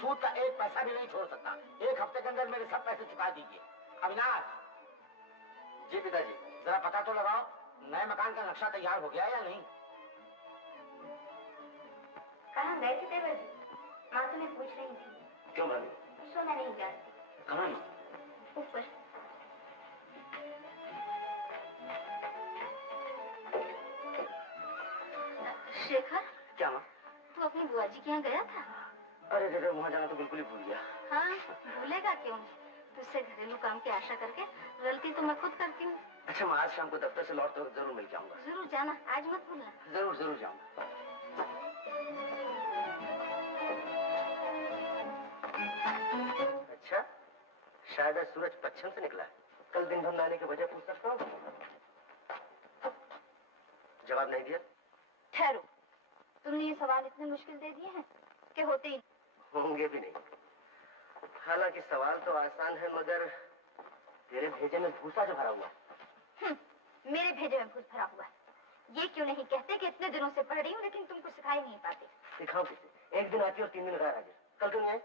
सूद का एक पैसा भी नहीं छोड़ सकता। 1 हफ्ते के अंदर मेरे सब पैसे चुका दीजिए। अविनाश। जी पिताजी। जरा पता तो लगाओ नए मकान का नक्शा तैयार हो गया या नहीं। कहाँ गए थे देवर जी? माँ तुम्हें पूछ रही थी। क्यों भाभी? उसको मैं नहीं जानती। कहाँ? ऊपर। शेखर। क्या माँ? तू अपनी बुआ जी के यहाँ गया था? अरे रे वहाँ जाना तो बिल्कुल ही भूल गया। हाँ भूलेगा क्यों? तुझसे घरेलू काम की आशा करके गलती तो मैं खुद करती हूँ। अच्छा मैं आज शाम को दफ्तर से लौट तो जरूर मिल के आऊंगा। जरूर जाना, आज मत भूलना। जरूर जरूर जाऊंगा। अच्छा शायद आज सूरज पश्चिम से निकला है। कल दिन भर लाने की वजह पूछ सकता हूँ? जवाब नहीं दिया? ठहरो, तुमने ये सवाल इतने मुश्किल दे दिए हैं कि होते ही होंगे भी नहीं। हालांकि सवाल तो आसान है मगर तेरे भेजे में भूसा जो भरा हुआ है। मेरे भेजे में भूस भरा हुआ है। ये क्यों नहीं कहते कि इतने दिनों से पढ़ रही हूँ लेकिन तुमको सिखा ही नहीं पाते। सिखाओ किसे? एक दिन आती और 3 दिन गैर हाजिर। कल क्यों नहीं आई?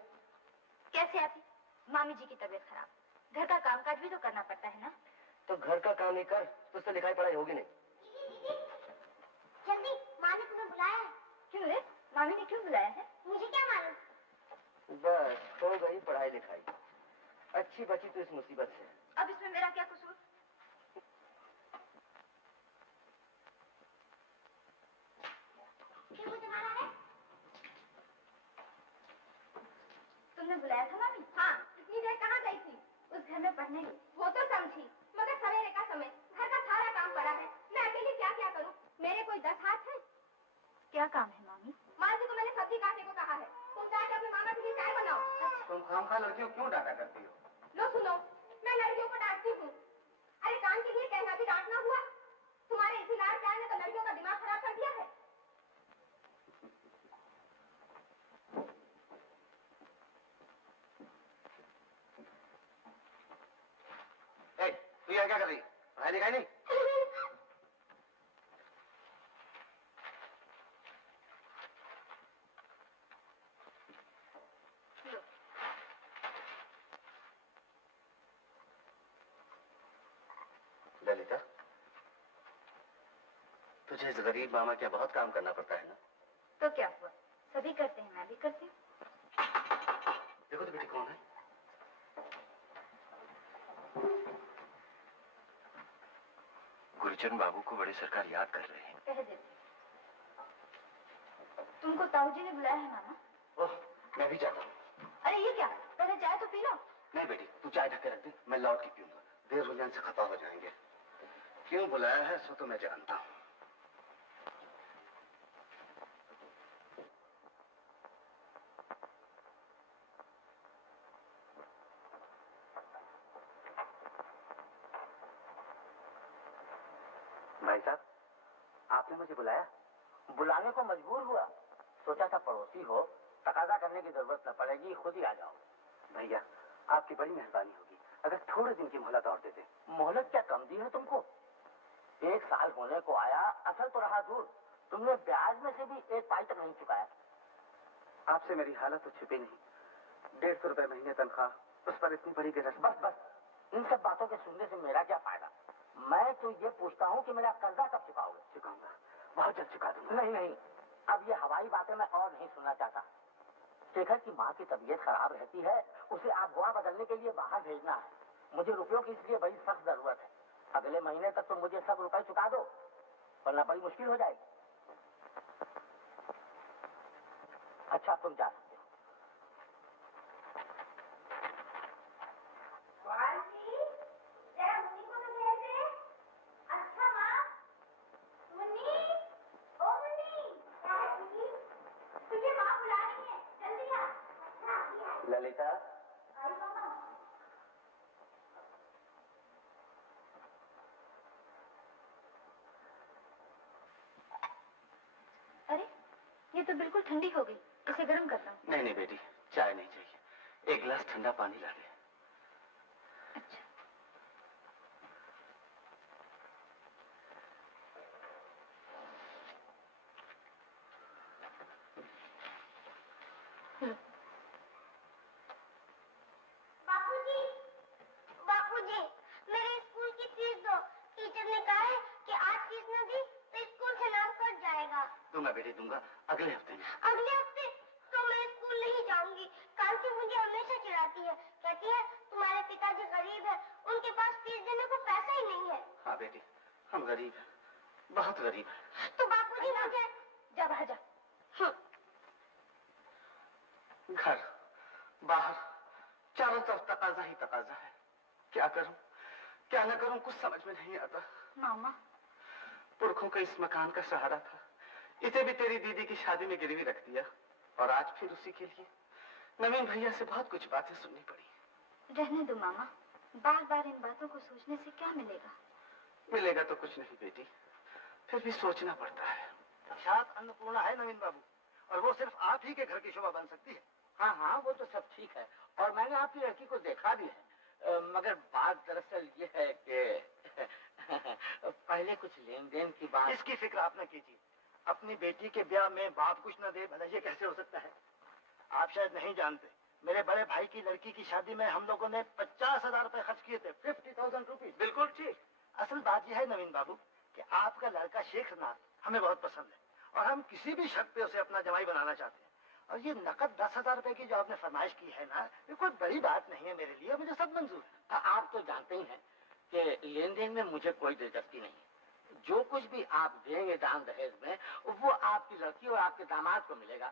कैसे आती? मामी जी की तबीयत खराब, घर का कामकाज भी तो करना पड़ता है ना। तो घर का काम ही कर, तुझसे लिखाई पढ़ाई होगी नहीं। जल्दी, माँ ने तुम्हें बुलाया है। क्यों रे? मामी ने क्यों बुलाया है? मुझे क्या मालूम। बस हो गई पढ़ाई लिखाई। अच्छी बची तो इस मुसीबत से। अब इसमें मेरा क्या कसूर? क्यों मुझे मारा है? तुमने बुलाया था मामी? हाँ, इतनी देर कहाँ गई थी? उस घर में पढ़ने गई। वो तो समझी, मगर सवेरे का समय, घर का सारा काम पड़ा है। मैं अकेले क्या क्या करूँ? मेरे कोई 10 हाथ है। क्या काम है मामी? माँ जी को मैंने सब्जी काटने को कहा है। तुम जाकर अपनी मामा के लिए चाय बनाओ। तुम खामखा लड़कियों क्यों डांटा करती हो? लो सुनो, मैं लड़कियों को डांटती हूँ। अरे काम के लिए कहना भी डांटना हुआ? तुम्हारे इसी लाड़ प्यार ने तो लड़कियों का दिमाग खराब कर दिया है। तू यहाँ क्या कर रही है? पढ़ाई लिखाई नहीं? ललिता, तुझे इस गरीब मामा क्या बहुत काम करना पड़ता है ना? तो क्या हुआ? सभी करते हैं, मैं भी करती हूँ। देखो तो बेटी कौन है? गुरुचरण बाबू को बड़े सरकार याद कर रहे हैं। कह देती। तुमको ताऊजी ने बुलाया है मामा? ओह, मैं भी जाता हूँ। अरे ये क्या? पहले चाय तो पी लो। नहीं बेटी, तू चाय ढक के रख दे, मैं लौट के पीऊंगा। देर हो जाने से खफा हो जाएंगे। क्यों बुलाया है सो तो मैं जानता हूँ। भाई साहब, आपने मुझे बुलाया? बुलाने को मजबूर हुआ। सोचा था पड़ोसी हो, तकाजा करने की जरूरत न पड़ेगी, खुद ही आ जाओ। भैया, आपकी बड़ी मेहरबानी होगी अगर थोड़े दिन की मोहलत और देते। मोहलत क्या कम दी है तुमको? 1 साल होने को आया, असल तो रहा दूर। तुमने ब्याज में से भी 1 पाई तक नहीं चुकाया। आपसे मेरी हालत तो छिपी नहीं। 150 रुपए महीने तनख्वाह, उस पर इतनी बड़ी गिरफ्त। बस बस, इन सब बातों के सुनने से मेरा क्या फायदा? मैं तो ये पूछता हूँ कि मेरा कर्जा कब चुकाओगे? चुकाऊंगा, बहुत जल्द चुका दूंगा। नहीं नहीं, अब ये हवाई बातें मैं और नहीं सुनना चाहता। शेखर की माँ की तबीयत खराब रहती है, उसे आप गोवा बदलने के लिए बाहर भेजना है। मुझे रुपयों की इसलिए बड़ी सख्त जरूरत है। अगले महीने तक तो मुझे सब रुपए चुका दो, वरना बड़ी मुश्किल हो जाएगी। अच्छा, तुम जा सकते हो। अच्छा माँ, मुन्नी, ओ मुन्नी, तुझे माँ बुला रही है, जल्दी आ। ललिता, आई मामा। अरे, ये तो बिल्कुल ठंडी हो गई, इसे गर्म करता हूँ। नहीं नहीं बेटी, चाय नहीं चाहिए, 1 गिलास ठंडा पानी ला दे। अच्छा। तो मैं बेटी दूंगा अगले हफ्ते में। अगले हफ्ते? तो मैं स्कूल नहीं जाऊंगी। कांति मुझे हमेशा चिढ़ाती है, कहती है तुम्हारे पिताजी गरीब है, उनके पास फीस देने को पैसा ही नहीं है। हाँ बेटी, हम गरीब हैं, बहुत गरीब हैं। तो बापूजी मुझे जा बाहर जा। घर बाहर चारों तरफ तकाजा ही तकाजा है। क्या करूं क्या न करूं कुछ समझ में नहीं आता। मामा, पुरखों का इस मकान का सहारा था, इसे भी तेरी दीदी की शादी में गिरवी रख दिया और आज फिर उसी के लिए नवीन भैया से बहुत कुछ बातें सुननी पड़ी। रहने दो मामा, बार बार इन बातों को सोचने से क्या मिलेगा? मिलेगा तो कुछ नहीं बेटी, फिर भी सोचना पड़ता है। साक्षात अन्नपूर्णा है नवीन बाबू, और वो सिर्फ आप ही के घर की शोभा बन सकती है। हाँ हाँ, वो तो सब ठीक है, और मैंने आपकी लड़की को देखा भी है, मगर बात दरअसल ये है कि पहले कुछ लेन देन की बात। इसकी फिक्र आप न कीजिए। अपनी बेटी के ब्याह में बाप कुछ न दे, भला ये कैसे हो सकता है? आप शायद नहीं जानते, मेरे बड़े भाई की लड़की की शादी में हम लोगों ने 50,000 रुपए खर्च किए थे। 50,000 रुपीज। बिल्कुल ठीक। असल बात यह है नवीन बाबू कि आपका लड़का शेखनाथ हमें बहुत पसंद है, और हम किसी भी शर्त पे उसे अपना जमाई बनाना चाहते हैं। और ये नकद 10,000 रुपए की जो आपने फरमाइश की है ना, ये कोई बड़ी बात नहीं है मेरे लिए, मुझे सब मंजूर है। आप तो जानते ही हैं कि लेन देन में मुझे कोई दिलचस्पी नहीं है। जो कुछ भी आप देंगे दान दहेज में, वो आपकी लड़की और आपके दामाद को मिलेगा।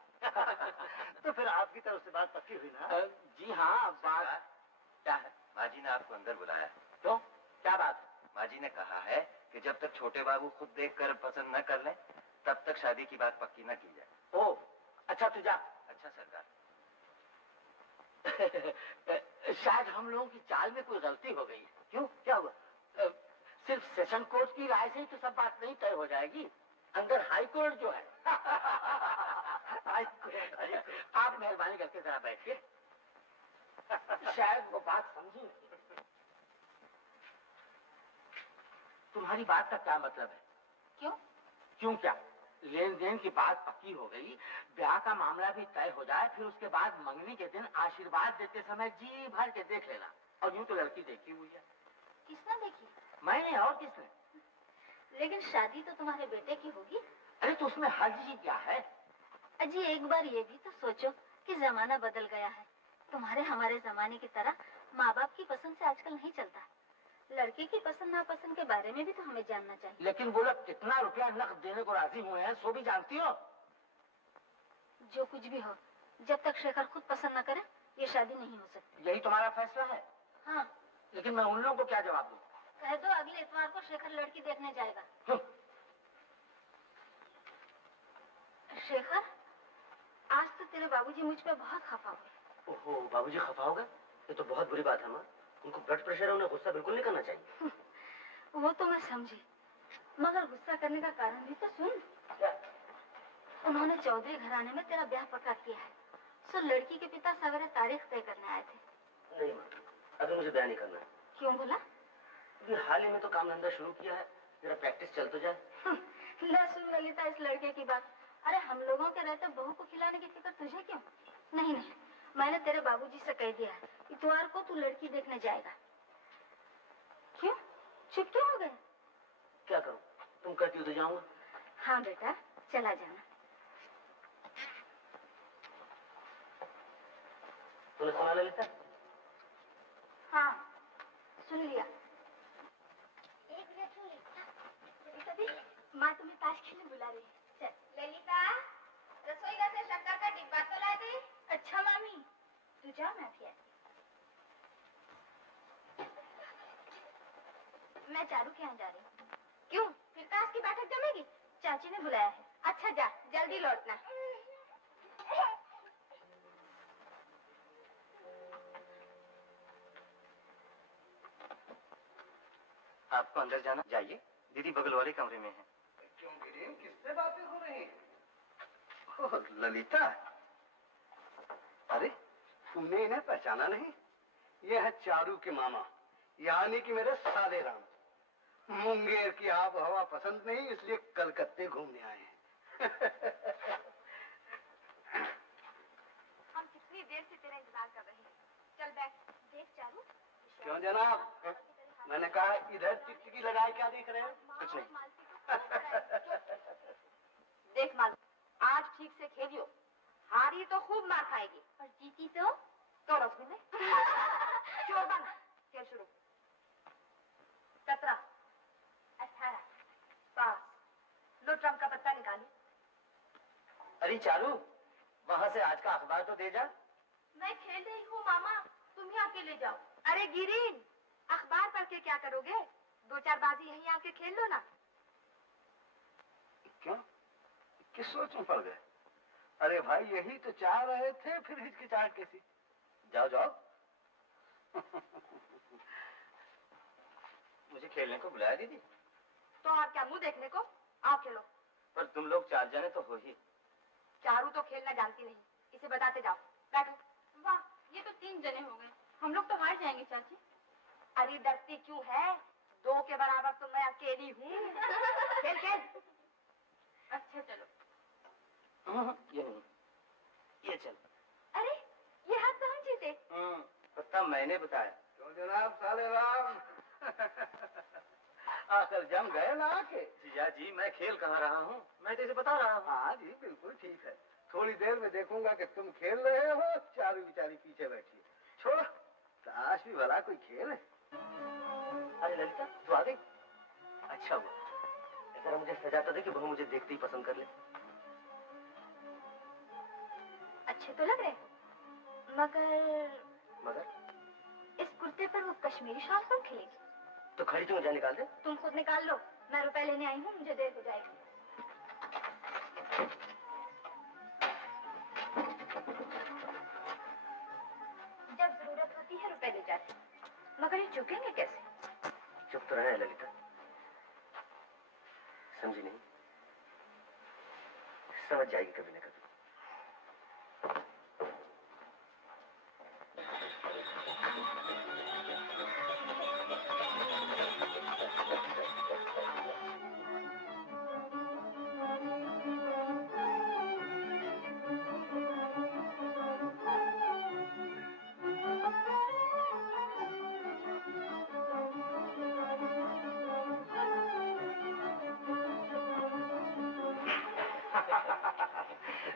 तो फिर आपकी तरफ से बात पक्की हुई ना? जी हाँ। बात क्या है? माँ जी ने आपको अंदर बुलाया। क्यों, क्या बात है? माँ जी ने कहा है कि जब तक छोटे बाबू खुद देखकर पसंद न कर लें, तब तक शादी की बात पक्की न की जाए। ओह, अच्छा तू जा। अच्छा सरकार। शायद हम लोगों की चाल में कोई गलती हो गई है। क्यों, क्या हुआ? सिर्फ सेशन कोर्ट की राय से ही तो सब बात नहीं तय हो जाएगी, अंदर हाई कोर्ट जो है। आप मेहरबानी करके जरा बैठिए। शायद वो बात समझी नहीं। तुम्हारी बात का क्या मतलब है? क्यों? क्यों क्या? लेन देन की बात पक्की हो गई, ब्याह का मामला भी तय हो जाए, फिर उसके बाद मंगनी के दिन आशीर्वाद देते समय जी भर के देख लेना। और यूं तो लड़की देखी हुई है। किसने देखी? मैंने, और किसने? लेकिन शादी तो तुम्हारे बेटे की होगी। अरे तो उसमें हर्ज ही क्या है? अजी एक बार ये भी तो सोचो कि जमाना बदल गया है। तुम्हारे हमारे जमाने की तरह माँ बाप की पसंद से आजकल नहीं चलता। लड़के की पसंद नापसंद के बारे में भी तो हमें जानना चाहिए। लेकिन वो लोग कितना रुपया नकद देने को राजी हुए हैं, सो भी जानती हो। जो कुछ भी हो, जब तक शेखर खुद पसंद न करे, ये शादी नहीं हो सकती। यही तुम्हारा फैसला है? हाँ। लेकिन मैं उन लोगों को क्या जवाब दूं? कह दो अगले इतवार को शेखर लड़की देखने जाएगा। शेखर, आज तो तेरे बाबूजी मुझ पे बहुत खफा हुए। ओहो, बाबूजी खफा हो गए? ये तो बहुत बुरी बात है माँ। उनको ब्लड प्रेशर है, उन्हें गुस्सा बिल्कुल नहीं करना चाहिए। वो तो मैं समझी, मगर गुस्सा करने का कारण भी तो सुन। क्या? उन्होंने चौधरी घराने में तेरा ब्याह पक्का किया है, सो लड़की के पिता सवेरे तारीख तय करने आए थे। नहीं माँ, अभी मुझे ब्याह नहीं करना है। क्यों बोला? हाल ही में तो काम धंधा शुरू किया है, जरा प्रैक्टिस चल तो जाए। ले सुन ललिता इस लड़के की बात। अरे हम लोगों के रहते बहू को खिलाने की फिक्र तुझे क्यों? नहीं नहीं, मैंने तेरे बाबूजी से कह दिया है, इतवार को तू लड़की देखने जाएगा। क्यों, चुप क्यों हो गए? क्या करूं, तुम कहती हो तो जाऊंगा। हाँ बेटा, चला जाना। तूने सुना ललिता? हाँ, सुन लिया। एक मिनट सुन ललिता, माँ तुम्हें ताश खेलने बुला रही है। चल। ललिता, रसोई घर से शक्कर का डिब्बा तो ला दे। अच्छा मामी, तू जा, मैं भी आती। मैं चारू के यहाँ जा रही हूँ। क्यों, फिर ताश की बैठक जमेगी? चाची ने बुलाया है। अच्छा जा, जल्दी लौटना। आपको अंदर जाना, जाइए, दीदी बगल वाले कमरे में है। क्यों गिरीन, किससे बातें हो रही हैं? ओह ललिता, अरे तुमने इन्हें पहचाना नहीं? ये है चारू के मामा, यानी कि मेरे साले राम। मुंगेर की आब हवा पसंद नहीं, इसलिए कलकत्ते घूमने आए हैं। हम कितनी देर से तेरा इंतजार कर रहे हैं। चल बैठ, देख चारू। क्यों जनाब, मैंने कहा इधर टिकटिकी लगाए क्या देख रहे हो? कुछ नहीं। देख मालती खूब मार खाएगी। और जीती तो रसगुल्ले। चोर बन। खेल शुरू। 17, 18, पास। लो ट्रम्प का पत्ता निकालिए। अरे चारू, वहाँ से आज का अखबार तो दे जा। मैं खेल रही हूँ मामा, तुम ही आके ले जाओ। अरे गिरीन, अखबार पढ़ के क्या करोगे? 2-4 बाजी यहीं आके खेल लो ना। क्यों? किस सोच में पड़ गए? अरे भाई यही तो चाह रहे थे, फिर हिचकिचाहट कैसी? जाओ जाओ। मुझे खेलने को बुलाया दीदी? तो आप क्या मुंह देखने को? आओ खेलो। पर तुम लोग 4 जने तो हो ही। चारू तो खेलना जानती नहीं, इसे बताते जाओ। बैठो। वाह, ये तो 3 जने हो गए। हम लोग तो हार जाएंगे चाची। अरे डरती क्यों है? 2 के बराबर तो मैं अकेली हूँ। खेल खेल। अच्छा चलो। ये नहीं, ये चल। अरे ये हाथ तो हम जीते। पता मैंने बताया। क्यों जनाब साले राम? आखिर जम गए ना आके। जीजा जी, मैं खेल कहाँ रहा हूँ, मैं तो इसे बता रहा हूँ। हाँ जी बिल्कुल ठीक है। थोड़ी देर में देखूंगा कि तुम खेल रहे हो, चारू बेचारी पीछे बैठी है। छोड़ो, ताश भी भला कोई खेल है। अरे ललिता, तू आ गई? अच्छा हुआ, जरा मुझे सजा तो दे कि बहू मुझे देखते ही पसंद कर ले। अच्छे तो लग रहे, मगर इस कुर्ते पर वो कश्मीरी शॉल कौन खिलेगी? तो खड़ी क्यों, जा निकाल दे। तुम खुद निकाल लो, मैं रुपए लेने आई हूँ, मुझे देर हो जाएगी। जब जरूरत होती है रुपए ले जाते, मगर ये चुकेंगे कैसे? चुप तो रहे ललिता, समझी नहीं? समझ जाएगी कभी ना कभी।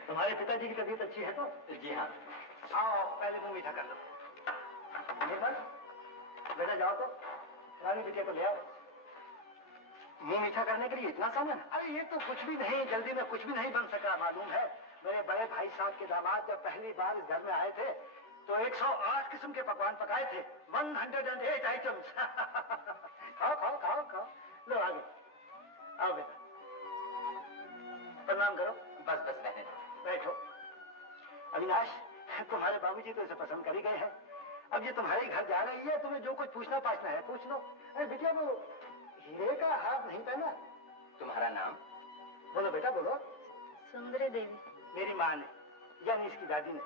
तुम्हारे पिताजी की तबीयत अच्छी है तो? जी हाँ। आओ पहले मुंह मीठा कर लो। बेटा जाओ तो रानी बिटिया को ले आओ। मुंह मीठा करने के लिए इतना सामान? अरे ये तो कुछ भी नहीं, जल्दी में कुछ भी नहीं बन सका। मालूम है, मेरे बड़े भाई साहब के दामाद जब पहली बार इस घर में आए थे तो 108 किस्म के पकवान पकाए थे। 108 आइटम्स। खाओ खाओ खाओ खाओ। लो आगे आओ बेटा, प्रणाम करो। बस बस रहने दो। बैठो। अविनाश, तुम्हारे बाबूजी तो इसे पसंद कर ही गए हैं। अब ये तुम्हारे घर जा रही है, तुम्हें जो कुछ पूछना पाछना है पूछ लो। अरे बेटिया वो हीरे का हाथ नहीं पहना? तुम्हारा नाम? बोलो बेटा बोलो। सुंदरी देवी। मेरी माँ ने, यानी इसकी दादी ने,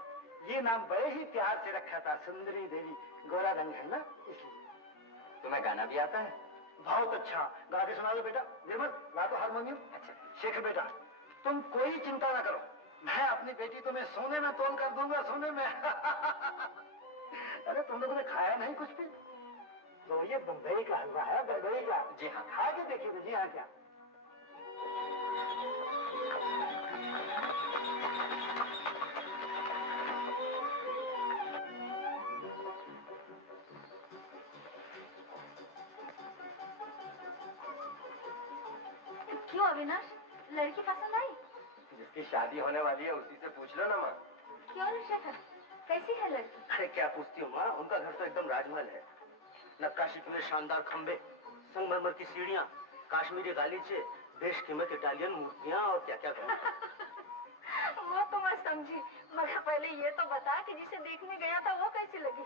ये नाम बड़े ही प्यार से रखा था, सुंदरी देवी। गोरा रंग है ना इसलिए। तुम्हें गाना भी आता है? बहुत अच्छा, गा के सुना दो बेटा। निर्मल ला दो हारमोनियम। अच्छा। शेखर बेटा, तुम कोई चिंता ना करो, मैं अपनी बेटी तुम्हें सोने में तोल कर दूंगा, सोने में। अरे तुम लोगों ने खाया नहीं कुछ भी? तो ये बम्बई का हलवा है, बम्बई का। जी हाँ। खा के देखिए तो। जी हाँ क्या? क्यों अविनाश, लड़की पसंद आई? जिसकी शादी होने वाली है उसी से पूछ लो ना माँ। क्यों रे शेखर, कैसी है लड़की? अरे क्या पूछती हो माँ, उनका घर तो एकदम राजमहल है। नक्काशी के शानदार खंबे, संगमरमर की सीढ़ियाँ, काश्मीरी गालीचे, बेशकीमत इटालियन मूर्तियाँ और क्या क्या कहूँ। वो तो मैं समझी, मगर पहले ये तो बता कि जिसे देखने गया था वो कैसी लगी?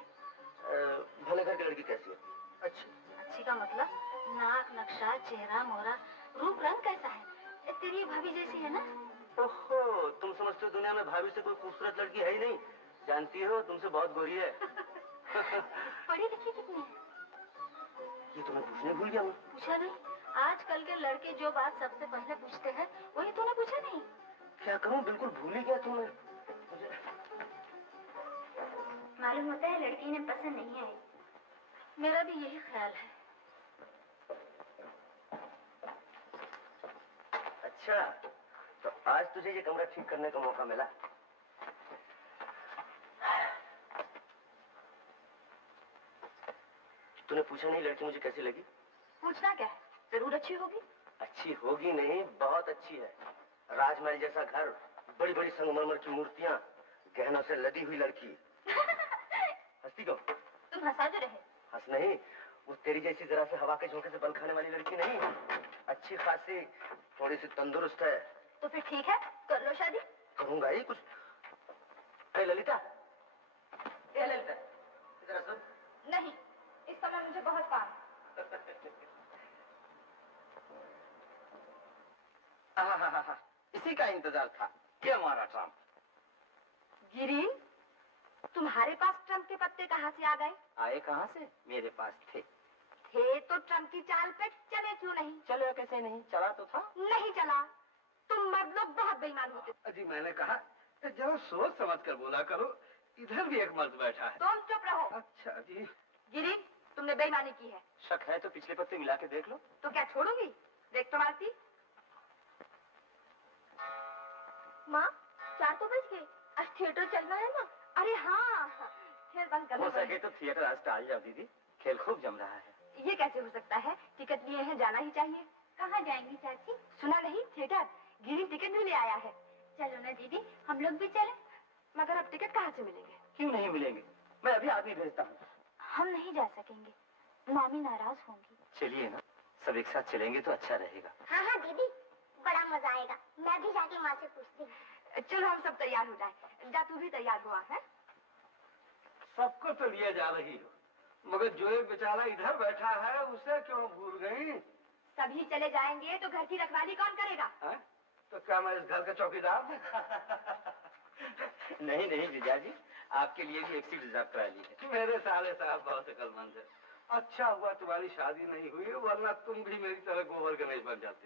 भले घर की लड़की कैसी है? अच्छी। अच्छी का मतलब? नाक, नक्शा, चेहरा, मोहरा, रूप रंग कैसा है? तेरी भाभी जैसी है ना? ओहो, तुम समझते हो दुनिया में भाभी से कोई खूबसूरत लड़की है ही नहीं। जानती हो तुमसे बहुत गोरी है। पढ़ी लिखी कितनी है? ये तुम्हें पूछने भूल गया मैं। पूछा नहीं? आजकल के लड़के जो बात सबसे पहले पूछते हैं वही तूने पूछा नहीं। क्या करूं, बिल्कुल भूल ही गया तुम्हें। मालूम होता है लड़की ने पसंद नहीं आई। मेरा भी यही ख्याल है। अच्छा, तो आज तुझे ये कमरा ठीक करने का मौका मिला। तूने पूछा नहीं लड़की मुझे कैसी लगी? पूछना क्या है, जरूर अच्छी होगी। अच्छी होगी नहीं, बहुत अच्छी है। राजमहल जैसा घर, बड़ी बड़ी संगमरमर की मूर्तियां, गहनों से लदी हुई लड़की। हंसती क्यों? तुम हंसा जो रहे। हंस नहीं, वो तेरी जैसी जरा से हवा के झोंके से बल खाने वाली लड़की नहीं, अच्छी खासी, थोड़ी सी तंदुरुस्त है। तो फिर ठीक है, कर लो शादी। करूंगा ही कुछ। अरे ललिता, ए ललिता, जरा सुन। नहीं, इस समय मुझे बहुत काम। हाँ, इसी का इंतजार था कि हमारा ट्रम्प। गिरीन, तुम्हारे पास ट्रम्प के पत्ते कहाँ से आ गए? आए कहाँ से? मेरे पास थे। थे तो ट्रम्प की चाल पे चले क्यों नहीं? चलो कैसे नहीं, चला तो था। नहीं चला। तुम मर्द लोग बहुत बेईमान होते। अजी मैंने कहा जरा सोच समझ कर बोला करो, इधर भी एक मर्द बैठा है। तुम चुप रहो। अच्छा जी। गिरीन, तुमने बेईमानी की है। शक है तो पिछले पत्ते मिला के देख लो। तो क्या छोड़ूंगी? देख तो मारती। माँ, 4 तो बज गए, आज थिएटर चलना है ना। अरे हाँ, खेल बंद कर। हो सके तो थिएटर आज टाल जाओ दीदी, खेल खूब जम रहा है। ये कैसे हो सकता है? टिकट लिए हैं, जाना ही चाहिए। कहाँ जाएंगी चाची? सुना नहीं, थिएटर। गिरीन टिकट भी ले आया है। चलो ना दीदी, हम लोग भी चलें। मगर अब टिकट कहाँ से मिलेंगे? क्यों नहीं मिलेंगे, मैं अभी आदमी भेजता हूँ। हम नहीं जा सकेंगे, मामी नाराज होंगी। चलिए ना, सब एक साथ चलेंगे तो अच्छा रहेगा। हाँ हाँ दीदी, बड़ा मजा आएगा। मैं भी जाके माँ से पूछती हूँ। चलो हम सब तैयार हो जाए। जा, तू भी तैयार हुआ है? सबको तो लिए जा रही हो, मगर जो एक बेचारा इधर बैठा है उसे क्यों भूल गई? सभी चले जाएंगे तो घर की रखवाली कौन करेगा? तो क्या मैं इस घर का चौकीदार हूँ? नहीं नहीं जीजा जी, आपके लिए भी एक सीट रिजर्व करा ली है। मेरे साले साहब बहुत अकलमंद है। अच्छा हुआ तुम्हारी शादी नहीं हुई, वरना तुम भी मेरी तरह गोबर गणेश बन जाते।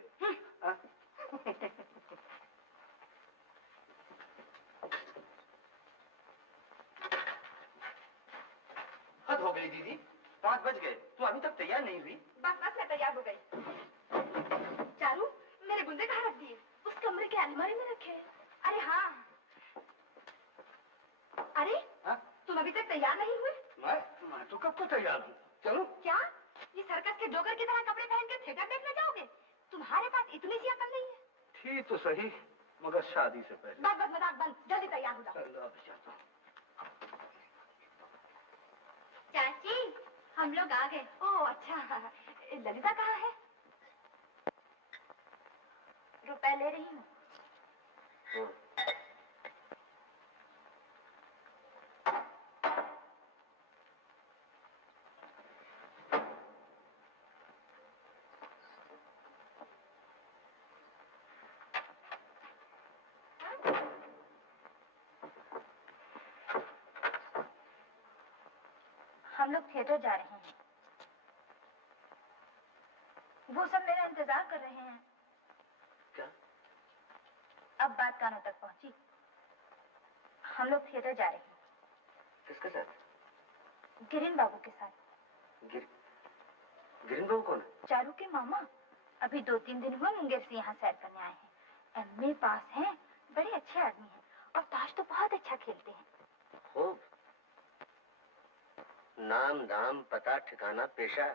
हद हो गई दीदी, 5 बज गए, तू अभी तक तैयार नहीं हुई। बस बस, मैं तैयार हो गई। चारू, मेरे गुंजे कहाँ रख दिए? उस कमरे के अलमारी में रखे हैं। अरे हाँ। अरे तुम अभी तक तैयार नहीं हुए? मैं तो कब को तैयार हूँ। चलो। क्या ये सर्कस के जोकर की तरह कपड़े पहन के थिएटर देखने जाओगे? तुम्हारे पास इतनी सी अकल नहीं है। ठीक तो सही, मगर शादी से पहले। बस बस मजाक बंद, जल्दी तैयार हो जाओ। चाची, हम लोग आ गए। ओह अच्छा, ललिता कहाँ है? रुपए ले रही हूँ। हम लोग थिएटर जा रहे हैं। वो सब मेरा इंतजार कर रहे हैं। क्या? अब बात कानों तक पहुंची। हम लोग थिएटर जा रहे हैं। किसके साथ? गिरीन बाबू के साथ। गिरीन बाबू कौन है? चारू के मामा। अभी 2-3 दिन हुए मुंगेर से यहाँ सैर करने आए हैं। एमए पास हैं, बड़े अच्छे आदमी हैं और ताश तो बहुत अच्छा खेलते हैं। खूब। नाम दाम पता ठिकाना पेशा,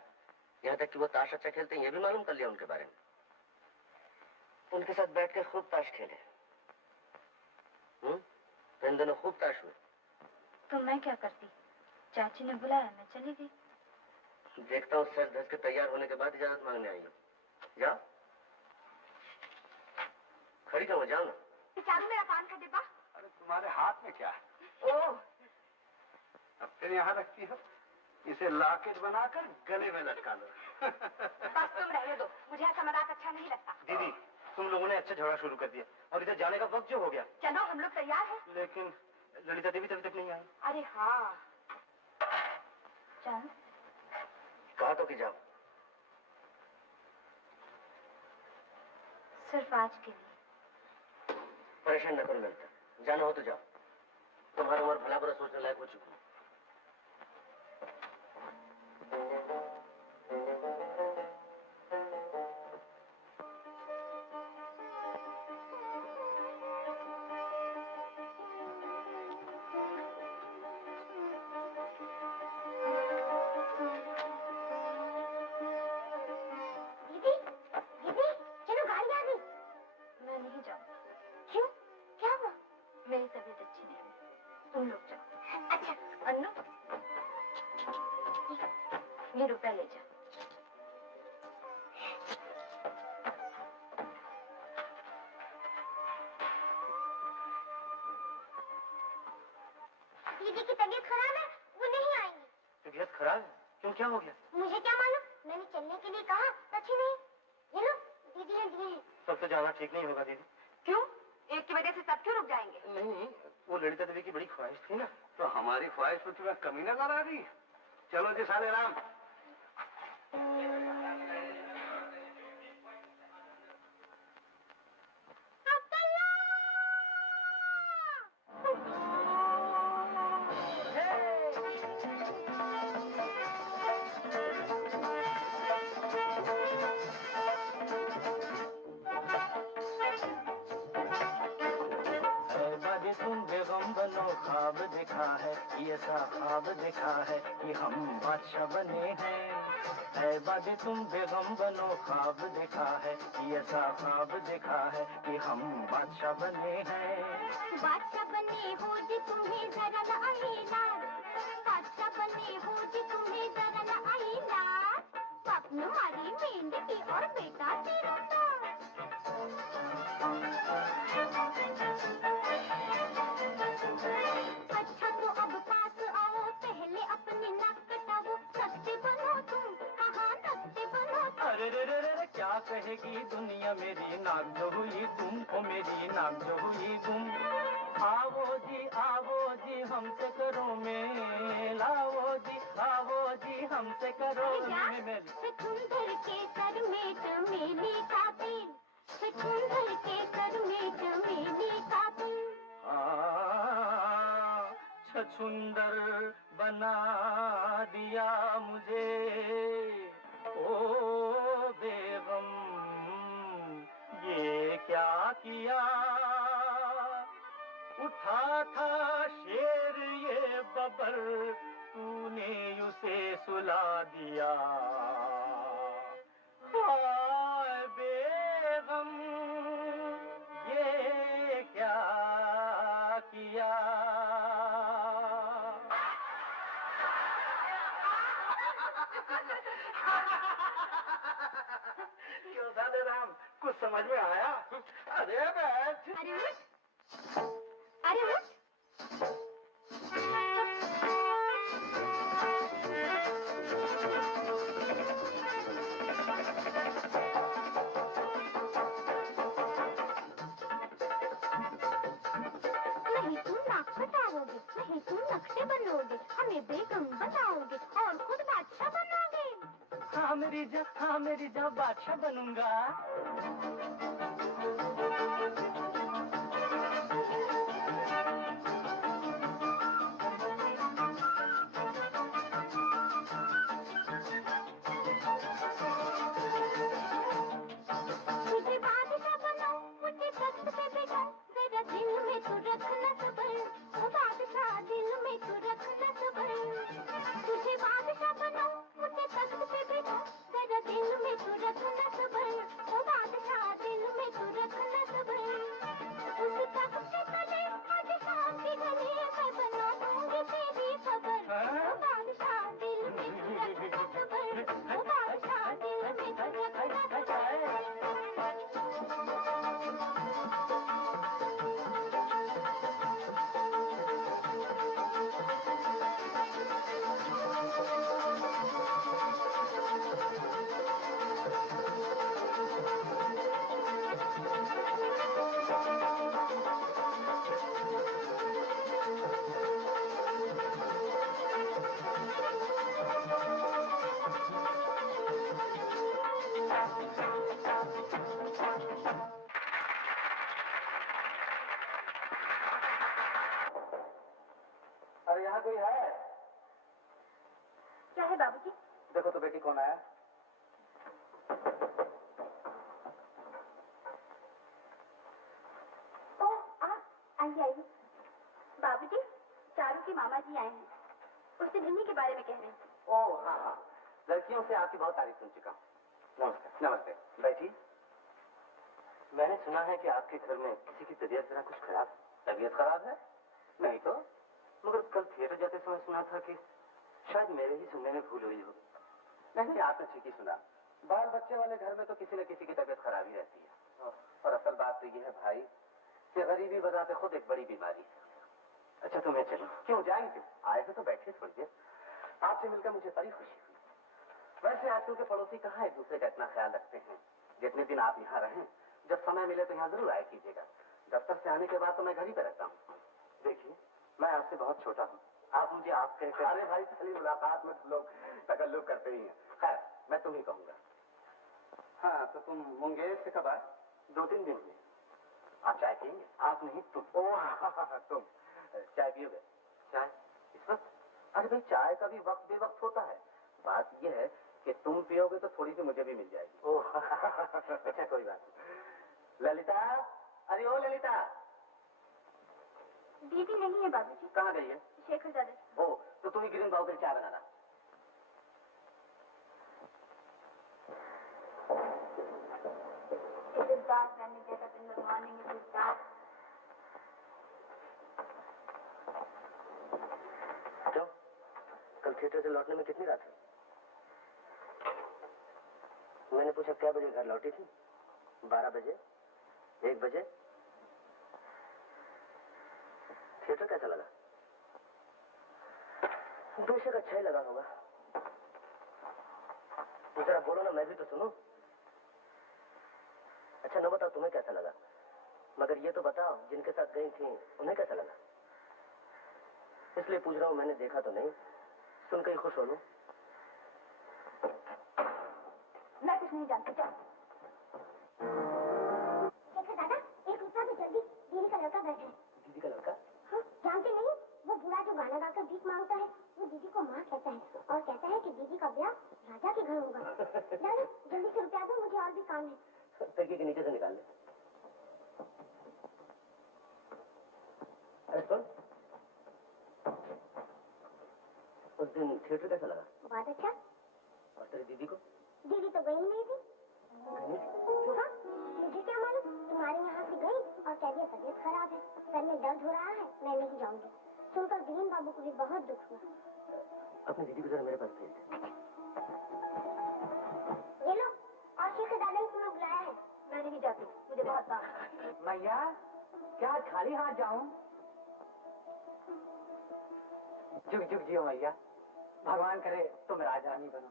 यहाँ तक कि वो ताश अच्छा खेलते हैं ये भी मालूम कर लिया उनके बारे में। उनके साथ बैठ कर खूब ताश खेले। तो इन दोनों खूब ताश हुए। तो मैं क्या करती? चाची ने बुलाया, मैं चली गई। देखता हूँ सर धस के तैयार होने के बाद इजाजत मांगने आई हो। जाओ। खड़ी करो, जाओ ना। चारू, मेरा पान का डिब्बा। अरे तुम्हारे हाथ में क्या है? ओह, अब फिर यहाँ रखती हो? इसे लॉकेट बनाकर गले में लटका लो। बस तुम रहने दो, मुझे ऐसा मजाक अच्छा नहीं लगता। दीदी, तुम लोगों ने अच्छा झगड़ा शुरू कर दिया और इधर जाने का वक्त जो हो गया। चलो, हम लोग तैयार हैं। लेकिन ललिता देवी अभी तक नहीं आई। अरे हाँ। चल। कहा तो कि जाओ। सिर्फ आज के लिए। परेशान न करो ललिता, जाना हो तो जाओ। तुम्हारा उम्र भला बुरा सोचने लायक हो चुकी है। नहीं जाऊंगी। क्यों? क्या हुआ? मेरी तबीयत अच्छी नहीं है, तुम लोग जाओ। अच्छा अन्नू, ये रुपया ले जा। दीदी की तबीयत खराब है, वो नहीं आएंगी। तबीयत खराब है? क्यों, क्या हो गया? मुझे क्या मालूम, मैंने चलने के लिए कहा सच नहीं। ये लो दीदी ने दिए हैं। तब तो जाना ठीक नहीं होगा दीदी। क्यों? एक की वजह से सब क्यों रुक जाएंगे? नहीं नहीं, वो ललिता देवी की बड़ी ख्वाहिश थी ना। तो हमारी ख्वाहिश पर तुम्हें कमी नजर आ रही? चलो जी साले राम। तुम बेगम बनो, ख्वाब देखा है, ये सा ख्वाब देखा है कि हम बादशाह बने हैं। ऐ बादे तुम बेगम बनो, ख्वाब देखा है, ये सा ख्वाब देखा है कि हम बादशाह बने हैं। बादशाह बने हो जी तुम्हें जरा न आई लाज, बादशाह बने हो जी तुम्हें जरा न आई लाज, स्वप्न मारी मेंढकी और बेटा तीरंदाज। अच्छा तो अब पास आओ, पहले अपनी नाक कटाओ, सत्य बनो तुम, कहाँ नत्ते बनो तुम। अरे रे रे रे, क्या कहेगी दुनिया मेरी नाक जो हुई तुम, ओ मेरी नाक जो हुई तुम। आओ जी हमसे करो मेल, आओ जी हमसे करो मेल। छछूंदर के सर में चमेली का तेल, छछूंदर के सर में चमेली का तेल। छछूंदर बना दिया मुझे ओ बेगम, ये क्या किया। उठा था शेर ये बबर, तूने उसे सुला दिया। हाय बेगम, ये क्या किया। क्यों साले राम, कुछ समझ में आया? अरे बैठ। अरे उठ, अरे उठ। नहीं तुम नाक कटाओगे, नहीं तुम नक्शे बनोगे, हमें बेगम बनाओगे और खुद बादशाह बनोगे। हाँ मेरी जा बादशाह बनूंगा। मुझे बादशाह बनाओ, मुझे तख्त पे बिठाओ, जरा दिल में तू रखना सबर, ओ बादशाह दिल में तू रखना सबर। तुझे बादशाह बनाओ, मुझे तख्त पे बिठाओ, जरा दिल में तू रखना सबर, ओ बादशाह दिल में तू रखना सबर। उस तख्त के तले आज शाम की घड़ी मैं बना दूंगी तेरी खबर, ओ बादशाह दिल में तू रखना सबर, ओ बादशाह दिल में तू रखना सबर। अरे यहाँ कोई है? क्या है बाबूजी? देखो तो बेटी कौन आया। ओह आप आइए आइए। बाबूजी, चारू के मामा जी आए हैं, उससे भिन्नी के बारे में कह रहे हैं। ओह हाँ, लड़कियों से आपकी बहुत तारीफ सुन चुका हूँ। नमस्ते। नमस्ते, बैठी। मैंने सुना है कि आपके घर में किसी की तबीयत जरा कुछ खराब। तबीयत खराब है? नहीं तो, मगर कल थिएटर जाते समय सुना था कि शायद मेरे ही सुनने में भूल हुई हो। नहीं, आपने ठीक ही सुना। बाल बच्चे वाले घर में तो किसी न किसी की तबीयत खराब ही रहती है। और असल बात तो ये है भाई कि गरीबी बजाते खुद एक बड़ी बीमारी है। अच्छा तो मैं चलूं? क्यों जाएंगे? आए थे तो बैठे थोड़ी देर। आपसे मिलकर मुझे बड़ी खुशी हुई। वैसे आजकल के पड़ोसी कहाँ एक दूसरे का इतना ख्याल रखते हैं। जितने दिन आप यहाँ रहें, जब समय मिले तो यहाँ जरूर आया कीजिएगा। दफ्तर से आने के बाद तो मैं घर ही पे रहता हूँ। देखिए, मैं आपसे बहुत छोटा हूँ, आप मुझे आप कहते हैं। अरे भाई, पहली मुलाकात में लोग तकल्लुफ करते ही हैं। खैर, मैं तुम ही कहूँगा। हाँ, तो तुम मुंगेर से कब आए? 2-3 दिन हुए। आप चाय पिएंगे? आप नहीं, तुम। ओह हाँ, तुम चाय पियोगे? चाय इस वक्त? अरे भाई, चाय का भी वक्त बेवक्त होता है। बात यह है कि तुम पियोगे तो थोड़ी सी मुझे भी मिल जाएगी। ओह अच्छा, कोई बात नहीं। ललिता, अरे ओ ललिता। दीदी नहीं है बाबूजी। कहाँ गई है? शेखर दादा। ओ, तो तुम ही गिरिन बाबू के लिए चाय बनाना। It is dark when we get up in the morning. It is dark. तो कल थिएटर से लौटने में कितनी रात हुई? मैंने पूछा क्या बजे घर लौटी थी? 12 बजे? 1 बजे? थिएटर कैसा लगा? बेशक अच्छा ही लगा होगा। जरा बोलो ना, मैं भी तो सुनूं। अच्छा न बताओ तुम्हें कैसा लगा, मगर ये तो बताओ जिनके साथ गई थी उन्हें कैसा लगा। इसलिए पूछ रहा हूं, मैंने देखा तो नहीं, सुनकर ही खुश हो लूं। मैं कुछ नहीं जानती। चल शेखर दादा, एक रुपया में जल्दी, दीदी का लड़का बैठा है। दीदी का लड़का? हाँ, जानते नहीं, वो बूढ़ा जो गाना गाकर भीख मांगता है, वो दीदी को माँ कहता है और कहता है कि दीदी का ब्याह राजा के घर होगा। दादा, जल्दी से रुपया दो, मुझे और भी काम है। तकिए के नीचे से निकाल ले। अरे सुन, उस दिन थिएटर कैसा लगा? बहुत अच्छा। और तेरी दीदी को? दीदी तो गई नहीं थी। हाँ, मुझे क्या मालूम, तुम्हारे यहाँ से गई और कह दिया तबीयत खराब है, सर में दर्द हो रहा है, मैं नहीं जाऊंगी। सुनकर गिरीन बाबू को भी बहुत दुख हुआ। अपनी दीदी को जरा मेरे पास भेज दे। ये लो, और शेखर दादा ने तुम्हें बुलाया है। मैं नहीं जाती, मुझे बहुत काम है। मैया, क्या खाली हाथ जाऊं? जुग जुग जियो मैया, भगवान करे तुम राजरानी बनो।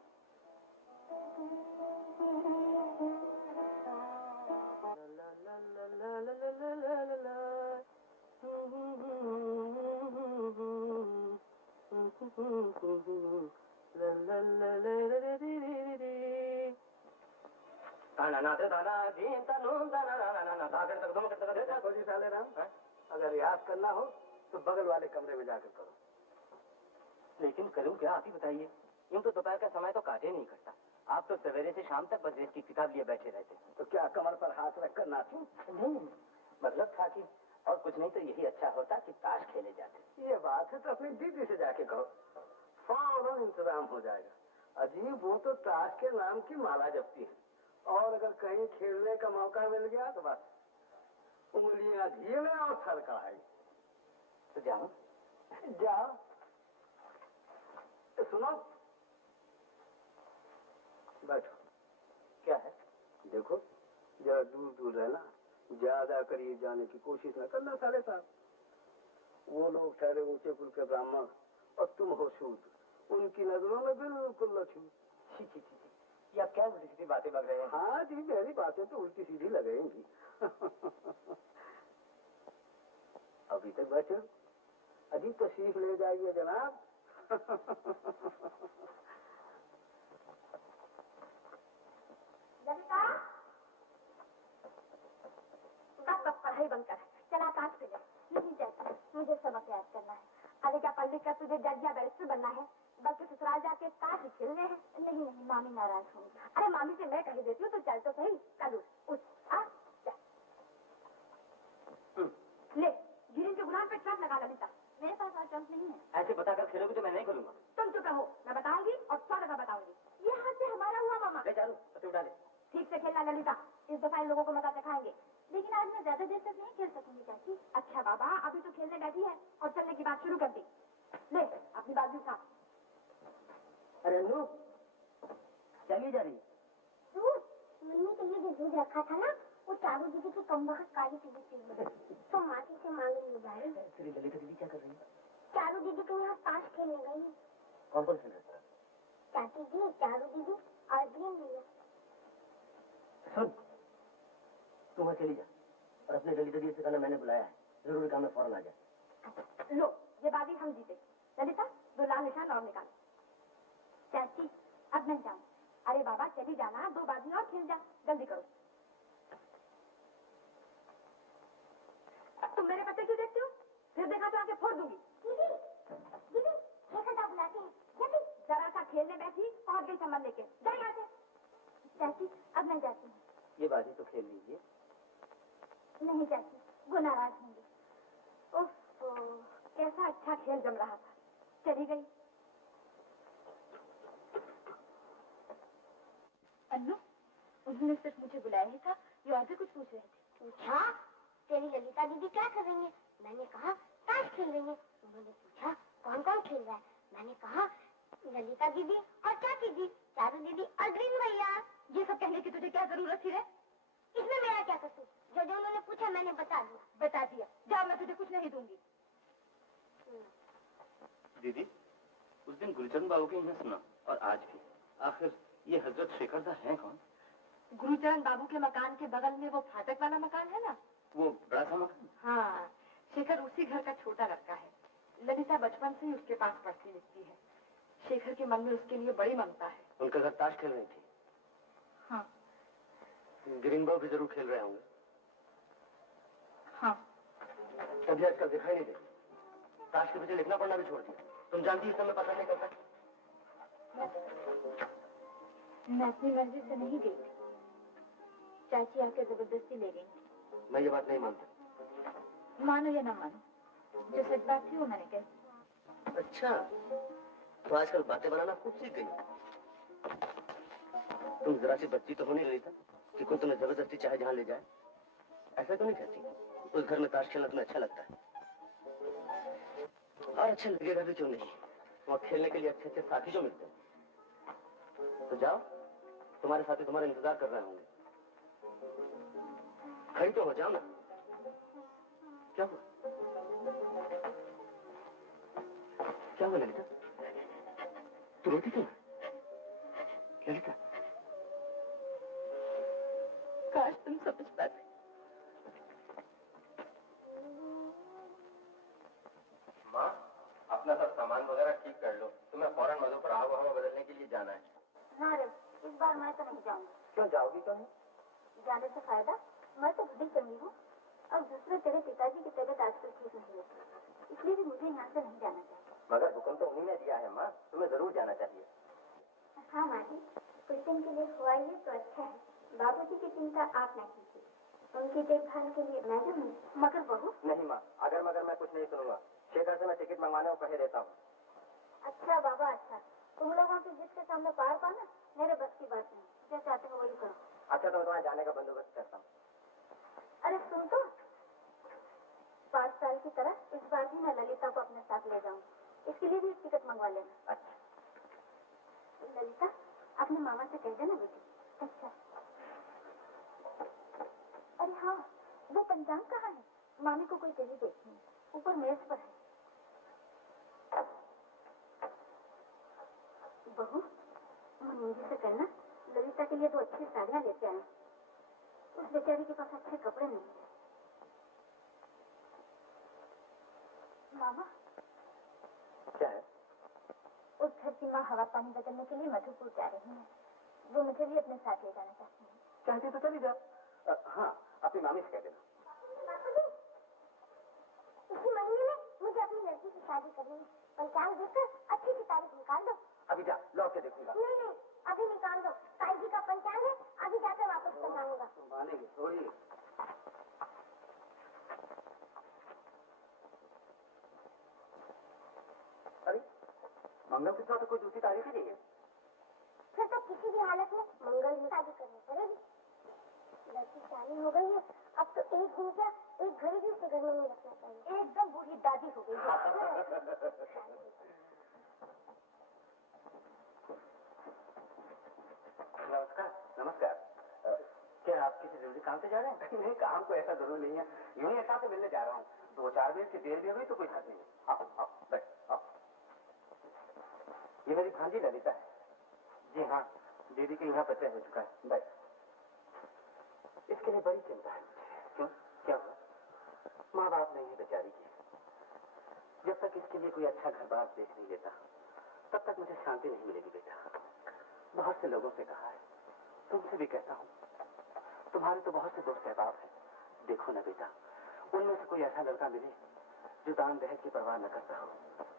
अगर रियाज करना हो तो बगल वाले कमरे में जाकर करो। लेकिन करूं क्या, आप ही बताइए। यूं तो दोपहर का समय तो काटे नहीं करता। आप तो सवेरे से शाम तक बजरेज की किताब लिए बैठे रहते। तो क्या कमर पर हाथ रखकर नाचूं? नहीं, मतलब था कि और कुछ नहीं तो यही अच्छा होता कि ताश खेले जाते। ये बात है तो अपनी दीदी से जाके कहो, फौरन इंतजाम हो जाएगा। अजीब, वो तो ताश के नाम की माला जपती है, और अगर कहीं खेलने का मौका मिल गया तो बस उंगलियां ढीले और सर कढ़ाई। तो जाओ। जाओ। सुनो, बैठो। क्या है? देखो, जरा दूर दूर रहना, ज्यादा करीब जाने की कोशिश न करना। साढ़े साथ वो लोग ठहरे ऊंचे कुल के ब्राह्मण और तुम हो शूद्र, उनकी नजरों में बिल्कुल लछूत। छी छी छी, ये आप क्या उल्टी सीधी बातें बक रहे हैं? हाँ जी, मेरी बातें तो उल्टी सीधी लगेंगी। अभी तक बैठे, अभी तशरीफ ले जाइए जनाब। ललिता, कब पढ़ाई बंद कर, चला काट पे ले। नहीं चाहती, मुझे सबक याद करना है। अरे क्या पढ़ लिख कर तुझे जज या बैरिस्टर बनना है, बल्कि ससुराल जाके ताश ही खेलने हैं। नहीं नहीं, मामी नाराज होंगी। अरे मामी से मैं कह देती हूँ, तो चल तो सही। कल उठ, आ जा। ले, गिरिन के गुलाम पे ट्रंप लगा ललिता। मेरे पास और ट्रंप नहीं है। ऐसे बताकर खेलोगे तो मैं नहीं खेलूंगा। तुम चुप रहो, मैं बताऊंगी और 100 दफा बताऊंगी। ये हाथ से हमारा हुआ मामा। ले चालू, पत्ते उठा ले। ठीक से खेलना ललिता, इस दफा इन लोगों को मजा दिखाएंगे। लेकिन आज मैं ज्यादा देर तक नहीं खेल सकूंगी चाची। अच्छा बाबा, अभी तो खेलने बैठी है और चलने की बात शुरू कर दी। ले अपनी बात भी उठा। अरे अनु, चली जा रही? मम्मी के लिए जो दूध रखा था ना, वो चारू दीदी की कम वक्त काली पीली थी, तो मासी से मांगने जा रही। तेरी ललिता दीदी क्या कर रही है? चारू दीदी के यहाँ ताश खेलने गई है। कौन कौन खेल रहा है? चाची जी, चारू दीदी और ग्रीन भैया। सुन, तू वहाँ चली जा और अपने ललिता दीदी से कहना मैंने बुलाया है, जरूरी काम में फौरन आ जाए। लो ये बाजी हम जीते। ललिता, दो लाल निशान और निकाल। चाची अब मैं जाऊँ? अरे बाबा चली जाना, दो बाजी और खेल जा, जल्दी करो। तुम मेरे पत्ते क्यों देखती हो? फिर देखा तो आके फोड़ दूंगी। दीदी, दीदी, शेखर बुलाते हैं, जल्दी। जरा सा खेलने बैठी और गई सामान लेके, जा यहाँ से। चाची अब मैं जाती हूँ। ये बाजी तो खेल लीजिए। नहीं चाची, वो नाराज होंगे। ओह, कैसा अच्छा खेल जम रहा था, चली गई। अन्नू, उन्होंने सिर्फ मुझे बुलाया ही था, ये और भी कुछ पूछ रहे थे। पूछा तेरी ललिता दीदी क्या कर रही है? मैंने कहा ताश खेल रही है। उन्होंने पूछा कौन कौन खेल रहा है? मैंने कहा ललिता दीदी और चाची जी, चारू दीदी और ग्रीन भैया। ये सब कहने की तुझे क्या जरूरत थी रे? इसमें मेरा क्या कसूर? जो जो उन्होंने पूछा मैंने बता दिया। बता दिया, जा, मैं तुझे कुछ नहीं दूंगी। दीदी, उस दिन गुलचरण बाबू के यहाँ सुना और आज भी, आखिर ये हजरत शेखरदा है कौन? गुरुचरण बाबू के मकान के बगल में वो फाटक वाला मकान है ना, वो बड़ा सा मकान? हाँ, शेखर उसी घर का छोटा लड़का है। ललिता बचपन से ही उसके पास पढ़ती लिखती है। शेखर के मन में उसके लिए बड़ी ममता है। उनका घर ताश खेल रही थी? हाँ। ग्रीन बाबू भी जरूर खेल रहे होंगे। हाँ। तभी आजकल दिखाई नहीं देती। ताश के पीछे लिखना पढ़ना भी छोड़ दिया। तुम जानती इस समय पता नहीं करता। मैं अपनी मर्जी से नहीं गई थी, चाची आके जबरदस्ती ले गई। मैं ये बात नहीं मानता। मानो या ना मानो, जो सच बात थी वो मैंने कही। अच्छा, तो आजकल बातें बनाना खूब सीख गई। तुम जरा सी बच्ची तो हो नहीं रही था कि कोई तुम्हें जबरदस्ती चाहे जहां ले जाए। ऐसा तो नहीं कहती। उस घर में ताश खेलना तुम्हें अच्छा लगता है, और अच्छा लगेगा भी क्यों नहीं। वहाँ खेलने के लिए अच्छे अच्छे साथी जो मिलते हैं। तो जाओ, तुम्हारे साथी तुम्हारा इंतजार कर रहे होंगे। खड़ी तो हो जाओ ना। क्या हुआ? क्या हुआ ललिता? तू रोती क्यों? ललिता, काश तुम समझ पाते। माँ, अपना सब सामान वगैरह ठीक कर लो, तुम्हें फौरन मधु पर आबो हवा बदलने के लिए जाना है। ना रे, इस बार मैं तो नहीं जाऊंगी। क्यों जाओगी? क्यों नहीं? जाने से फायदा, मैं तो बड़ी चंगी हूँ और दूसरे तेरे पिताजी की तबीयत आजकल ठीक नहीं है, इसलिए भी मुझे यहाँ से नहीं जाना चाहिए। मगर हुक्म तो उन्हीं ने दिया है माँ, तुम्हें जरूर जाना चाहिए। हाँ माँ जी, कुछ दिन के लिए हुआ ये तो अच्छा है। बाबूजी की चिंता आप न कीजिए, उनकी देखभाल के लिए मैं जो हूँ। मगर बहू? नहीं माँ, अगर मगर मैं कुछ नहीं सुनूंगा। शेखर से मैं टिकट मंगवाने को कहे देता हूँ। अच्छा बाबा, अच्छा। तुम लोगों की जिद के सामने पार पाना मेरे बस की बात नहीं। जो चाहते हो वही करो। अच्छा, तो मैं तुम्हारे जाने का बंदोबस्त करता हूँ। अरे सुन तो, 5 साल की तरह इस बार भी मैं ललिता को अपने साथ ले जाऊँ, इसके लिए भी एक टिकट मंगवा लेना। अच्छा। ललिता, अपने मामा से कह देना बेटी। अच्छा। अरे हाँ, वो पंचांग कहाँ है? मामी को कोई जगह देखनी है, ऊपर मेज पर है। बहू, मम्मी से कहना ललिता के लिए 2 अच्छी साड़ियाँ लेते आए। उस बेचारी के पास अच्छे कपड़े नहीं है। मामा, क्या है? उस घर की माँ हवा पानी बदलने के लिए मधुपुर जा रही है। वो मुझे भी अपने साथ ले जाना चाहती है। चाहती तो चली जाओ। हाँ, अपनी मामी से कह देना। इसी महीने में मुझे अपनी लड़की की शादी करनी है। पंचांग देखकर अच्छी सी तारीख निकाल दो। अभी जा, लौट के देखूंगा। नहीं नहीं, अभी निकाल दो। ताई जी का पंचांग है, अभी जाकर वापस करवाऊंगा। मानेगी थोड़ी। अरे, मंगल के साथ तो कोई दूसरी तारीख ही नहीं है। फिर तो किसी भी हालत में मंगल में शादी करनी पड़ेगी। लड़की शादी हो गई है, अब तो एक दिन क्या एक घड़ी भी उसे घर में नहीं रखना चाहिए। एकदम बूढ़ी दादी हो गई है। नमस्कार। नमस्कार। क्या आप किसी जरूरी काम से जा रहे हैं? नहीं, काम को ऐसा जरूर नहीं है, यूं ही ऐसा तो मिलने जा रहा हूँ। 2-4 मिनट की देर भी हुई तो कोई हद नहीं है। आओ बैठ आओ। ये मेरी भांजी ललिता है। जी हाँ, दीदी के यहाँ बच्चा हो चुका है। बैठ। इसके लिए बड़ी चिंता है मुझे। क्यों, क्या हुआ? माँ बाप नहीं है बेचारी की। जब तक इसके लिए कोई अच्छा घर बार देख नहीं लेता तब तक मुझे शांति नहीं मिलेगी बेटा। बहुत से लोगों से कहा है, तुमसे भी कहता हूँ, तुम्हारे तो बहुत से दोस्त अहबाब हैं। देखो ना बेटा, उनमें से कोई ऐसा लड़का मिले जो दान दहेज की परवाह न करता हो,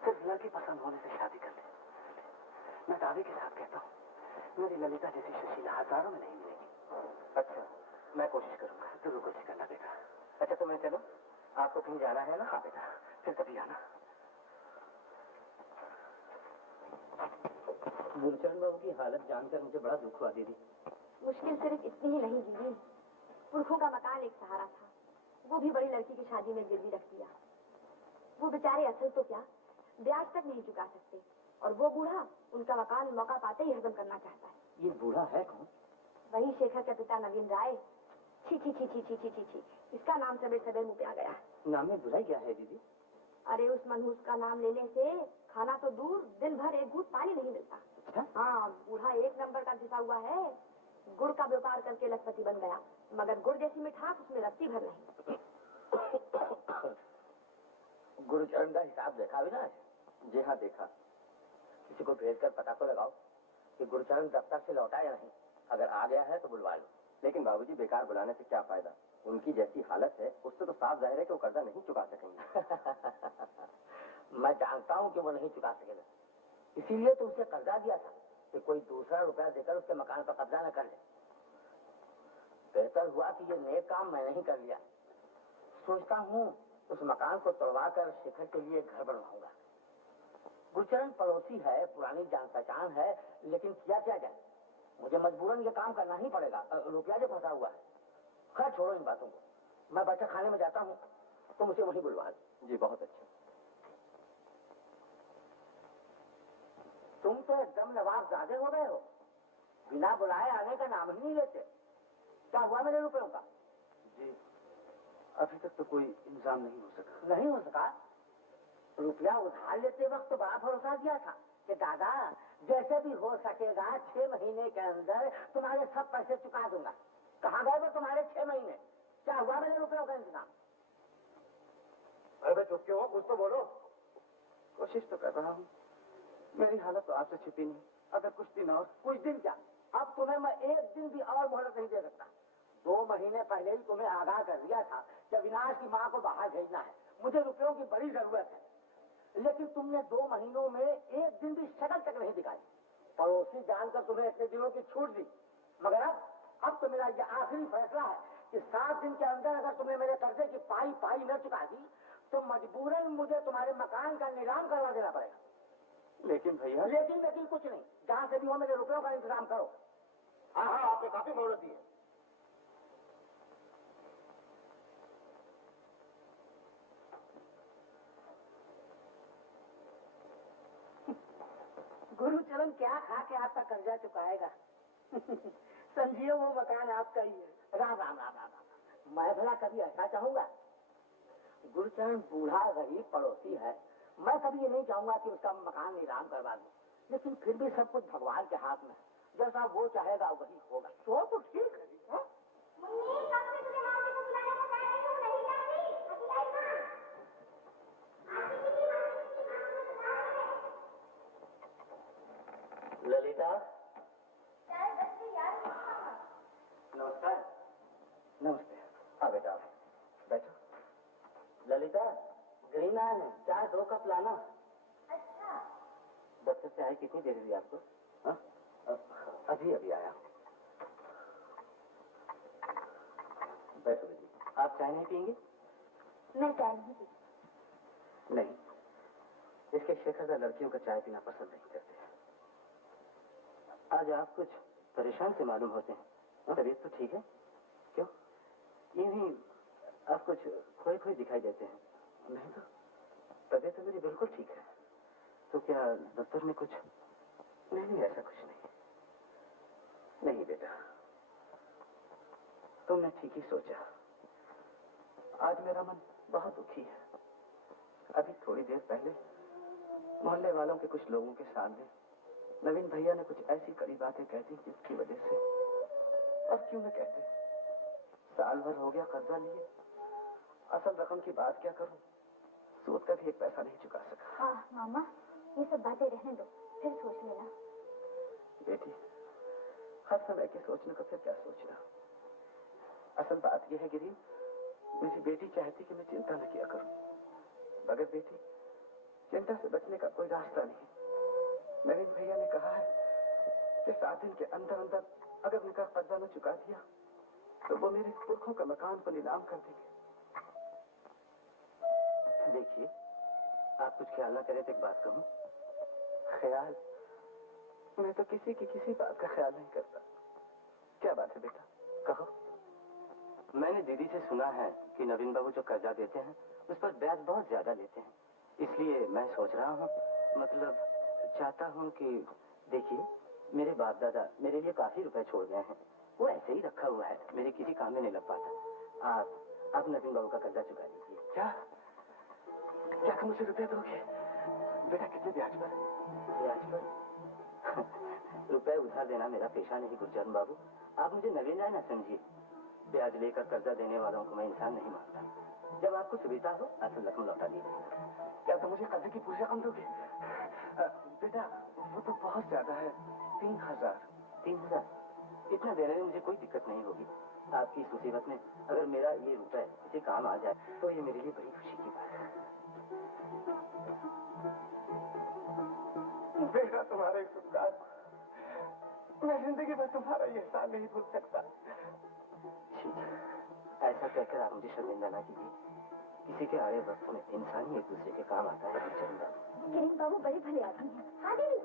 सिर्फ लड़की पसंद होने से शादी कर ले। मैं दावे के साथ कहता हूँ, मेरी ललिता जैसी सुशीला हजारों में नहीं मिलेगी। अच्छा, मैं कोशिश करूंगा। जरूर कोशिश करना बेटा। अच्छा तो मैं चलो, आपको कहीं जाना है ना? हाँ बेटा, फिर कभी आना। गुलचरण बाबू की हालत जानकर मुझे बड़ा दुख हुआ दीदी। मुश्किल सिर्फ इतनी ही नहीं दीदी, पुरखों का मकान एक सहारा था, वो भी बड़ी लड़की की शादी में गिरवी रख दिया। वो बेचारे असल तो क्या, ब्याज तक नहीं चुका सकते, और वो बूढ़ा उनका मकान मौका पाते ही हजम करना चाहता है। ये बूढ़ा है कौन? वही शेखर के पिता नवीन राय। छी छी छी छी छी छी छी छी, इसका नाम सवेर सवेर मुँह पे आ गया। नाम में बुराई क्या है दीदी? अरे उस मनहूस का नाम लेने से खाना तो दूर, दिन भर एक घूंट पानी नहीं मिलता। हाँ, बूढ़ा एक नंबर का घिसा हुआ है। गुड़ का व्यापार करके लखपति बन गया, मगर गुड़ जैसी मिठास उसमें रत्ती भर नहीं। गुरुचरण का हिसाब देखा भी ना? जी हाँ देखा। किसी को भेजकर पता तो लगाओ कि गुरुचरण दफ्तर से लौटा या नहीं। अगर आ गया है तो बुलवा लो। लेकिन बाबूजी, बेकार बुलाने से क्या फायदा? उनकी जैसी हालत है उससे तो साफ जाहिर है कि वो कर्जा नहीं चुका सकेंगे। मैं जानता हूँ कि वो नहीं चुका सकेगा, इसीलिए तो उसे कर्जा दिया था कि कोई दूसरा रुपया देकर उसके मकान पर कब्जा न कर ले। बेहतर हुआ कि ये नेक काम मैं नहीं कर लिया। सोचता हूँ उस मकान को तोड़वा कर शिखर के लिए घर बनवाऊंगा। गुरचरण पड़ोसी है, पुरानी जान पहचान है, लेकिन किया क्या जाए, मुझे मजबूरन ये काम करना ही पड़ेगा। रुपया जो फंसा हुआ है। खैर छोड़ो इन बातों को, मैं बच्चा खाने में जाता हूँ, तुम उसे वहीं बुलवा लो। जी बहुत अच्छा। तुम तो एकदम नवाबजादे हो गए हो, बिना बुलाए आने का नाम ही नहीं लेते। क्या हुआ मेरे रुपयों का? जी अभी तक तो कोई इंतजाम नहीं हो सका। नहीं हो सका? रुपया उधार लेते वक्त तो बड़ा भरोसा दिया था कि दादा जैसे भी हो सकेगा 6 महीने के अंदर तुम्हारे सब पैसे चुका दूंगा। कहाँ गए वो तुम्हारे 6 महीने? क्या हुआ मेरे रुपयों का इंतजाम? अरे चुप क्यों हो, कुछ तो बोलो। कोशिश तो कर रहा हूँ, मेरी हालत तो आपसे छिपी नहीं। अगर कुछ दिन और। कुछ दिन क्या, अब तुम्हें मैं एक दिन भी और मोहलत नहीं दे सकता। 2 महीने पहले ही तुम्हें आगाह कर दिया था कि अविनाश की माँ को बाहर भेजना है, मुझे रुपयों की बड़ी जरूरत है। लेकिन तुमने 2 महीनों में एक दिन भी शक्ल तक नहीं दिखाई। पड़ोसी जानकर तुम्हें इतने दिनों की छूट दी, मगर अब तो मेरा यह आखिरी फैसला है कि 7 दिन के अंदर अगर तुमने मेरे कर्जे की पाई न चुका दी तो मजबूरन मुझे तुम्हारे मकान का नीलाम करवा देना पड़ेगा। लेकिन भैया। लेकिन कुछ नहीं, जहां से भी हो मेरे रुपयों का इंतजाम करो। हाँ हाँ, आपने काफी मोहलत दी है। गुरुचरण क्या खा के आपका कर्जा चुकाएगा? समझिए वो मकान आपका ही है। राम राम राम राम राम। मैं भला कभी ऐसा चाहूंगा? गुरुचरण बूढ़ा गरीब पड़ोसी है, मैं कभी ये नहीं चाहूंगा कि उसका मकान नीलाम करवा दूं। लेकिन फिर भी सब कुछ भगवान के हाथ में, जैसा वो चाहेगा वही होगा। तो ठीक है। ललिता। नमस्कार। नमस्ते। हाँ बेटा बैठो। ललिता, ग्रीन आयल है, चाय 2 कप लाना। अच्छा। दफ्तर से आए कितनी देर हुई आपको? हाँ? अभी आया। बैठो बेटी। आप चाय नहीं पियेंगे? मैं चाय नहीं पीती। नहीं, इसके शेखर का लड़कियों का चाय पीना पसंद नहीं करते। आज आप कुछ परेशान से मालूम होते हैं। तबीयत तो ठीक है? क्यों? यूं ही आप कुछ खोए खोए दिखाई देते हैं। नहीं तो तबीयत तो मेरी बिल्कुल ठीक है। तो क्या दफ्तर में कुछ? नहीं, ऐसा कुछ नहीं। नहीं बेटा, तुमने ठीक ही सोचा। आज मेरा मन बहुत दुखी है। अभी थोड़ी देर पहले मोहल्ले वालों के कुछ लोगों के सामने नवीन भैया ने कुछ ऐसी कड़ी बातें कह दी जिसकी वजह से, अब क्यों न कहते, साल भर हो गया कर्जा लिए, असल रकम की बात क्या करूं, सूद का भी एक पैसा नहीं चुका सका। मामा, ये सब बातें रहने दो, फिर सोच लेना। बेटी, हर समय के सोचने को फिर क्या सोचना। असल बात यह है गिरी, मेरी बेटी चाहती कि मैं चिंता न किया करूं, मगर बेटी चिंता से बचने का कोई रास्ता नहीं। नवीन भैया ने कहा है कि 7 दिन के अंदर अंदर अगर उनका कर्जा न चुका दिया तो वो मेरे पुरखों का मकान को नीलाम कर देंगे। देखिए, आप कुछ ख्याल ना करें तो एक बात कहूं। ख्याल? मैं तो किसी की किसी बात का ख्याल नहीं करता। क्या बात है बेटा, कहो। मैंने दीदी से सुना है कि नवीन बाबू जो कर्जा देते हैं उस पर ब्याज बहुत ज्यादा लेते हैं। इसलिए मैं सोच रहा हूँ, मतलब चाहता हूँ कि देखिए, मेरे बाप दादा मेरे लिए काफी रुपए छोड़ गए हैं, वो ऐसे ही रखा हुआ है, मेरे किसी काम में नहीं लग पाता। आप नवीन बाबू का कर्जा चुका दीजिए। क्या क्या तुम मुझे रुपया दोगे? बेटा कितने ब्याज पर? ब्याज पर? रुपए उधार देना मेरा पेशा नहीं गुरचरण बाबू, आप मुझे नवीन राय ना समझिए। ब्याज लेकर कर्जा देने वालों को मैं इंसान नहीं मानता। जब आपको सुविधा हो असल रकम लौटा दीजिए। क्या तुम मुझे कर्जे की पूरी रकम दोगे? बेटा वो तो बहुत ज्यादा है, 3000। 3000? इतना देने में मुझे कोई दिक्कत नहीं होगी। आपकी इस मुसीबत में अगर मेरा ये रुपए किसी काम आ जाए तो ये मेरे लिए बड़ी खुशी की बात है। बेटा तुम्हारे उपकार, मैं जिंदगी भर तुम्हारा ये एहसान नहीं भूल सकता। ऐसा कहकर आप मुझे शर्मिंदा ना कीजिए। किसी के आए वक्त में इंसान ही एक दूसरे के काम आता है। गिरीन बाबू बड़े भले आदमी हैं। हाँ दीदी,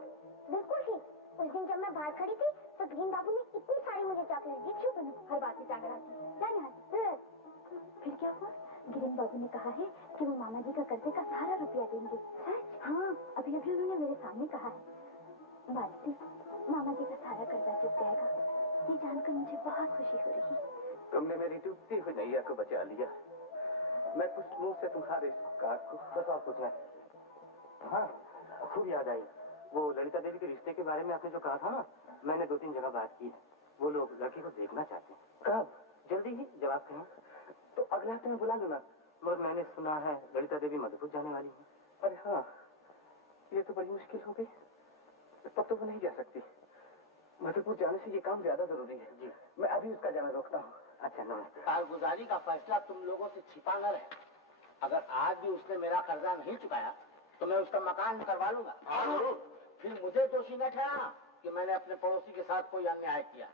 बिल्कुल ठीक। उस दिन जब मैं बाहर खड़ी थी तो गिरीन बाबू ने इतनी सारी मुझे चॉकलेट दी। क्यों बनू, हर बात में जाकर आती। फिर क्या हुआ? गिरीन बाबू ने कहा है कि वो मामा जी का कर्जे का सारा रुपया देंगे। सच? हाँ, अभी अभी उन्होंने मेरे सामने कहा है। बाजी, मामा जी का सारा कर्जा चुक जाएगा, ये जानकर मुझे बहुत खुशी हो रही है। तुमने मेरी डूबती हुई नैया को बचा लिया। मैं कुछ मुंह से तुम्हारे इस उपकार को बस और कुछ नहीं। हाँ, खूब याद आई। वो ललिता देवी के रिश्ते के बारे में आपने जो कहा था ना, मैंने 2-3 जगह बात की। वो लोग लड़की को देखना चाहते हैं। कब? जल्दी ही, जब आप कहें। तो अगले हफ्ते में बुला लूँ ना। मगर मैंने सुना है ललिता देवी मधुपुर जाने वाली है। अरे हाँ, ये तो बड़ी मुश्किल हो गई। तब तो वो नहीं जा सकती। मधुपुर जाने से ये काम ज्यादा जरूरी है। जी, मैं अभी उसका जाना रोकता हूँ। अच्छा नमस्ते। कारगुजारी का फैसला तुम लोगों से छिपा न रहे। अगर आज भी उसने मेरा कर्जा नहीं चुकाया तो मैं उसका मकान करवा लूंगा। फिर मुझे दोषी न ठहराना कि मैंने अपने पड़ोसी के साथ कोई अन्याय किया।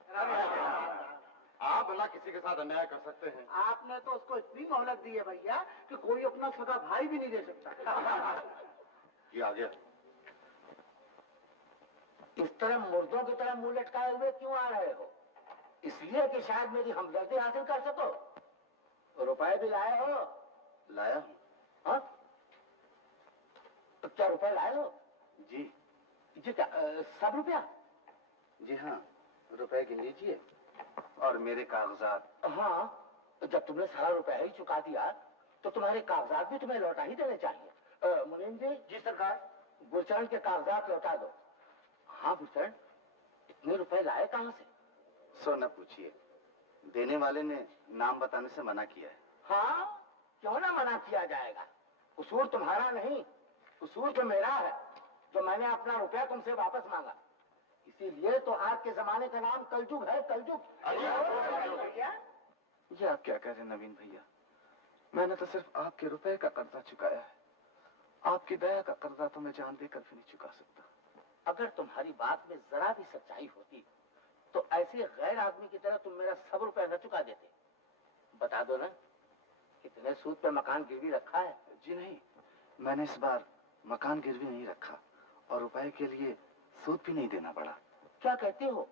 आप भला किसी के साथ अन्याय कर सकते हैं? आपने तो उसको इतनी मोहलत दी है भैया कि कोई अपना सगा भाई भी नहीं दे सकता। ये आ गया। इस तरह मुर्दों की तरह मुंह लटकाए हुए क्यों आ रहे हो? इसलिए कि शायद मेरी हमदर्दी हासिल कर सको। रुपए भी लाए हो? लाया हूँ। हाँ? तो क्या रुपए लाए हो? जी। जी क्या सब रुपया? जी हाँ, रुपए गिन लीजिए और मेरे कागजात। हाँ, तो जब तुमने सारा रुपया ही चुका दिया तो तुम्हारे कागजात भी तुम्हें लौटा ही देने चाहिए। मुनीम जी। जी सरकार। गुरचरण के कागजात लौटा दो। हाँ गुरचरण, इतने रुपए लाए कहाँ से? सो न पूछिए, देने वाले ने नाम बताने से मना किया है। हाँ, क्यों ना मना किया जाएगा? कसूर तुम्हारा नहीं, कसूर तो मेरा है जो मैंने अपना रुपया तुमसे वापस मांगा। इसीलिए तो आज के जमाने का नाम कलयुग है, कलयुग। ये आप क्या कह रहे हैं नवीन भैया? मैंने तो सिर्फ आपके रुपए का कर्जा चुकाया है। आपकी दया का कर्जा तो मैं जान देकर भी नहीं चुका सकता। अगर तुम्हारी बात में जरा भी सच्चाई होती तो ऐसे गैर आदमी की तरह तुम मेरा सब रुपया न चुका देते। बता दो ना, कितने सूद पे मकान गिरवी रखा है? जी नहीं, मैंने इस बार मकान गिरवी नहीं रखा और रुपए के लिए सूद भी नहीं देना पड़ा। क्या कहते हो?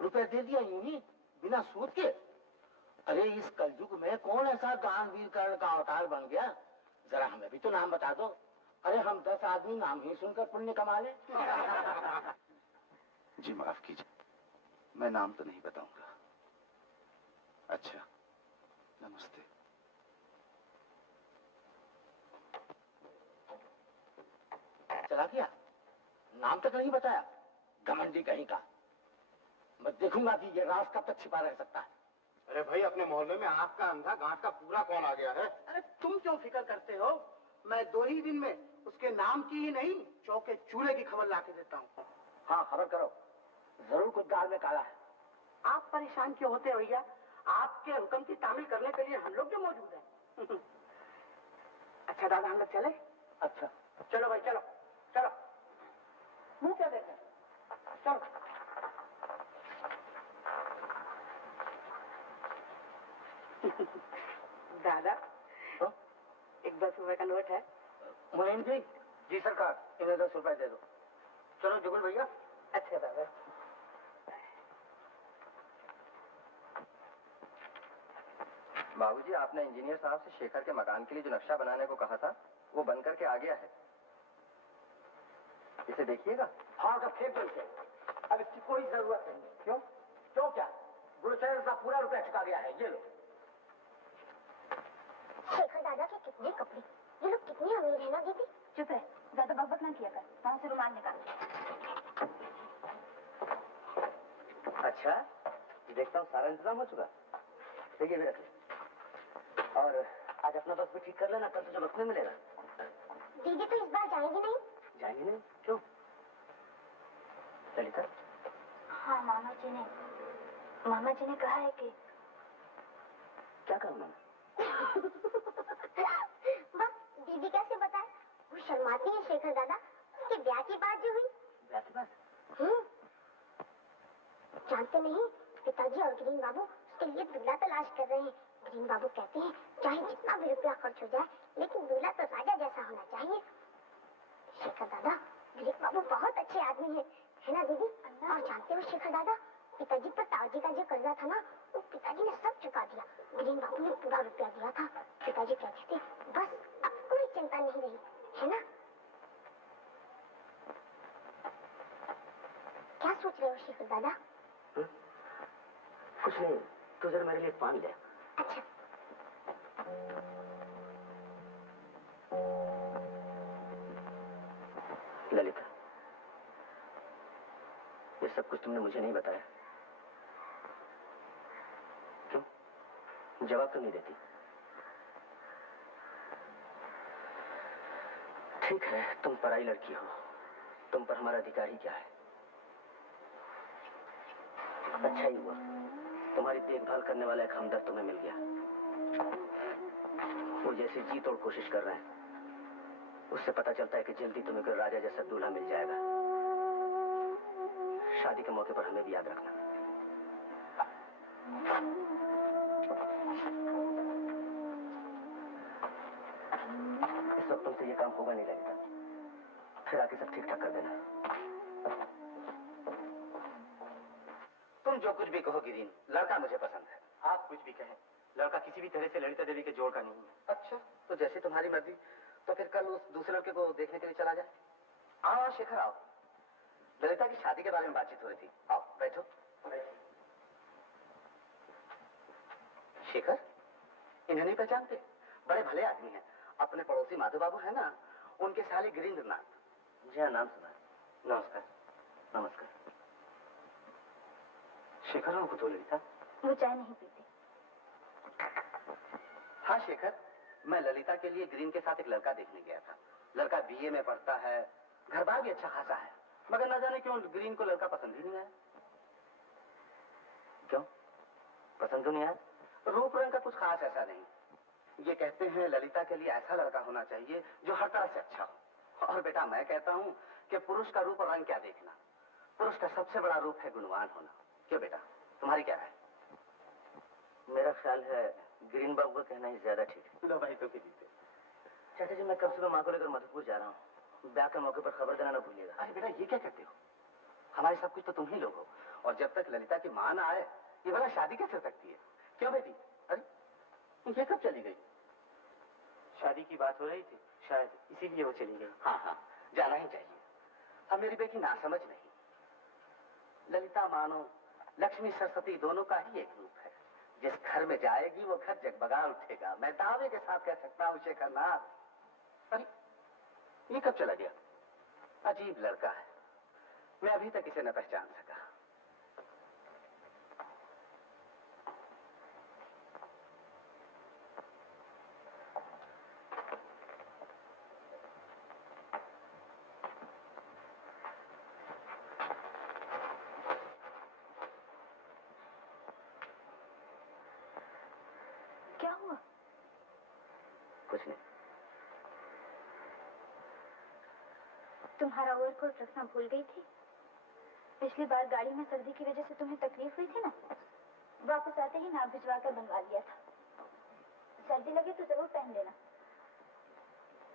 रुपया दे दिया यूं ही बिना सूद के? अरे इस कलयुग में कौन ऐसा दानवीर कर्ण का अवतार बन गया? जरा हमें भी तो नाम बता दो। अरे हम 10 आदमी नाम ही सुनकर पुण्य कमा ले। जी माफ कीजिए, मैं नाम तो नहीं बताऊंगा। अच्छा, नमस्ते। चला गया, नाम तक नहीं बताया, घमंडी कहीं का। मैं देखूंगा कि ये राज कब तक छिपा रह सकता है। अरे भाई, अपने मोहल्ले में आँख का अंधा गांठ का पूरा कौन आ गया है? अरे तुम क्यों फिक्र करते हो? मैं 2 ही दिन में उसके नाम की ही नहीं, चौके चूल्हे की खबर ला के देता हूँ। हाँ खबर करो, जरूर कुछ दाल में काला है। आप परेशान क्यों होते हो भैया? आपके हुक्म की तामील करने के लिए हम लोग जो मौजूद हैं। अच्छा दादा, हम लोग चले? अच्छा चलो भाई, चलो चलो। मुंह क्या देखें, चलो। दादा, तो? एक 10 रुपए का नोट है। मुनीम जी। जी सरकार, इन्हें 10 रुपए दे दो। चलो जुगल भैया। अच्छा दादा। बाबूजी, आपने इंजीनियर साहब से शेखर के मकान के लिए जो नक्शा बनाने को कहा था, वो बन करके आ गया है। इसे देखिएगा। हाँ तो फेंक दो इसे, अब इसकी कोई जरूरत नहीं। क्यों? क्यों क्या? गुरुचरण का पूरा रुपया चुका गया है, ये लो। शेखर दादा के कितने कपड़े, ये लोग कितने अमीर है ना दीदी। चुप है, ज्यादा बकबक ना किया कर। वहां से रुमाल निकाल। अच्छा, देखता हूँ सारा इंतजाम हो चुका। तो ये भी रख ले। और आज अपना बस भी ठीक कर लेना, कल तुझे वक्त में मिलेगा। दीदी तो इस बार जाएंगी नहीं? जाएंगे नहीं? क्यों? ललिता? हाँ, मामा जी ने कहा है कि क्या कहा उन्होंने? बस दीदी कैसे बताए? वो शर्माती है शेखर दादा, उसके ब्याह की बात जो हुई। ब्याह की बात? जानते नहीं, पिताजी और ग्रीन बाबू उसके लिए दूल्हा तलाश कर रहे हैं। ग्रीन बाबू कहते हैं चाहे जितना भी रुपया खर्च हो जाए, लेकिन दूल्हा तो राजा जैसा होना चाहिए। शेखर दादा, ग्रीन बाबू बहुत अच्छे आदमी है ना दीदी? और जानते हो शेखर दादा, पिताजी पर ताऊजी का जो कर्जा था ना, वो पिताजी ने सब चुका दिया। ग्रीन बाबू ने पूरा रुपया दिया था। पिताजी कहते थे बस अब कोई चिंता नहीं रही, है ना? क्या सोच रहे हो शेखर दादा? कुछ नहीं, तू जरा मेरे लिए पानी ले। अच्छा। ललिता, ये सब कुछ तुमने मुझे नहीं बताया। क्यों? जवाब तो नहीं देती। ठीक है, तुम पराई लड़की हो, तुम पर हमारा अधिकार ही क्या है। अच्छा ही हुआ, तुम्हारी देखभाल करने वाला एक हमदर्द तुम्हें मिल गया। वो जैसे जी तोड़ कोशिश कर रहे हैं, उससे पता चलता है कि जल्दी तुम्हें कोई राजा जैसा दूल्हा मिल जाएगा। शादी के मौके पर हमें भी याद रखना। इस वक्त तुमसे ये काम होगा नहीं लगेगा, फिर आके सब ठीक ठाक कर देना। तुम जो कुछ भी कहो गिरीन, लड़का मुझे पसंद है। आप कुछ भी कहें, लड़का किसी भी तरह से ललिता देवी के जोड़ का नहीं है। अच्छा, तो जैसे तुम्हारी मर्जी। तो फिर कल उस दूसरे लड़के को देखने के लिए चला जाए। आओ शेखर, आओ। ललिता की शादी के बारे में बातचीत हो रही थी। आओ बैठो। शेखर, इन्हें नहीं पहचानते? बड़े भले आदमी हैं। अपने पड़ोसी माधव बाबू है ना, उनके साले गिरीन्द्र नाथ। मुझे नाम सुना। नमस्कार। नमस्कार। शेखर उनको तो ललिता? वो चाय नहीं पीती। हाँ शेखर, मैं ललिता के लिए ग्रीन के साथ एक लड़का देखने गया था। लड़का बीए में पढ़ता है, घर बार भी अच्छा खासा है, मगर न जाने क्यों ग्रीन को लड़का पसंद ही नहीं आया। क्यों पसंद क्यों नहीं आया? रूप रंग का कुछ खास ऐसा नहीं। ये कहते हैं ललिता के लिए ऐसा लड़का होना चाहिए जो हर तरह से अच्छा हो। और बेटा मैं कहता हूँ कि पुरुष का रूप और रंग क्या देखना, पुरुष का सबसे बड़ा रूप है गुणवान होना। क्यों बेटा, तुम्हारी क्या राय? मेरा ख्याल है ग्रीन बाबू का कहना ही ज्यादा ठीक है। लो भाई, तो जीते। चाचा जी, मैं कल सुबह माँ को लेकर मधुपुर जा रहा हूँ। ब्याह के मौके पर खबर देना ना भूलिएगा। अरे बेटा, ये क्या कहते हो? हमारे सब कुछ तो तुम ही लोग हो, और जब तक ललिता की मां ना आए ये वाला शादी कैसे हो सकती है? क्यों बेटी, ये कब चली गई? शादी की बात हो रही थी, शायद इसीलिए वो चली गई। हाँ हाँ, जाना ही चाहिए। अब मेरी बेटी नासमझ नहीं। ललिता मानो लक्ष्मी सरस्वती दोनों का ही एक रूप है। जिस घर में जाएगी वो घर जगमगा उठेगा। मैं दावे के साथ कह सकता हूँ शेखरनाथ। अरे ये कब चला गया? अजीब लड़का है, मैं अभी तक इसे न पहचान सका। क्या हुआ? कुछ नहीं। तुम्हारा ओवरकोट रखना भूल गई थी। पिछली बार गाड़ी में सर्दी की वजह से तुम्हें तकलीफ हुई थी ना, वापस आते ही नाप भिजवा कर बनवा दिया था। सर्दी लगे तो जरूर पहन लेना।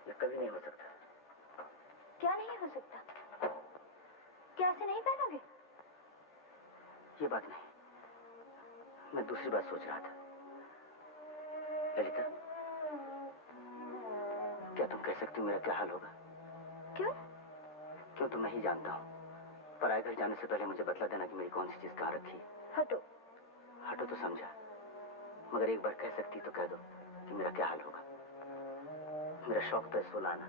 ये कभी नहीं हो सकता। क्या नहीं हो सकता? क्या ऐसे नहीं पहनोगे? ये बात नहीं, मैं दूसरी बात सोच रहा था। ललिता, क्या तुम कह सकती हो मेरा क्या हाल होगा? क्यों? क्यों तो मैं ही जानता हूँ। पराए घर जाने से पहले मुझे बतला देना कि मेरी कौन सी चीज कहाँ रखी। हटो। हटो तो समझा, मगर एक बार कह सकती तो कह दो कि मेरा क्या हाल होगा। मेरा शौक तो है सुलाना,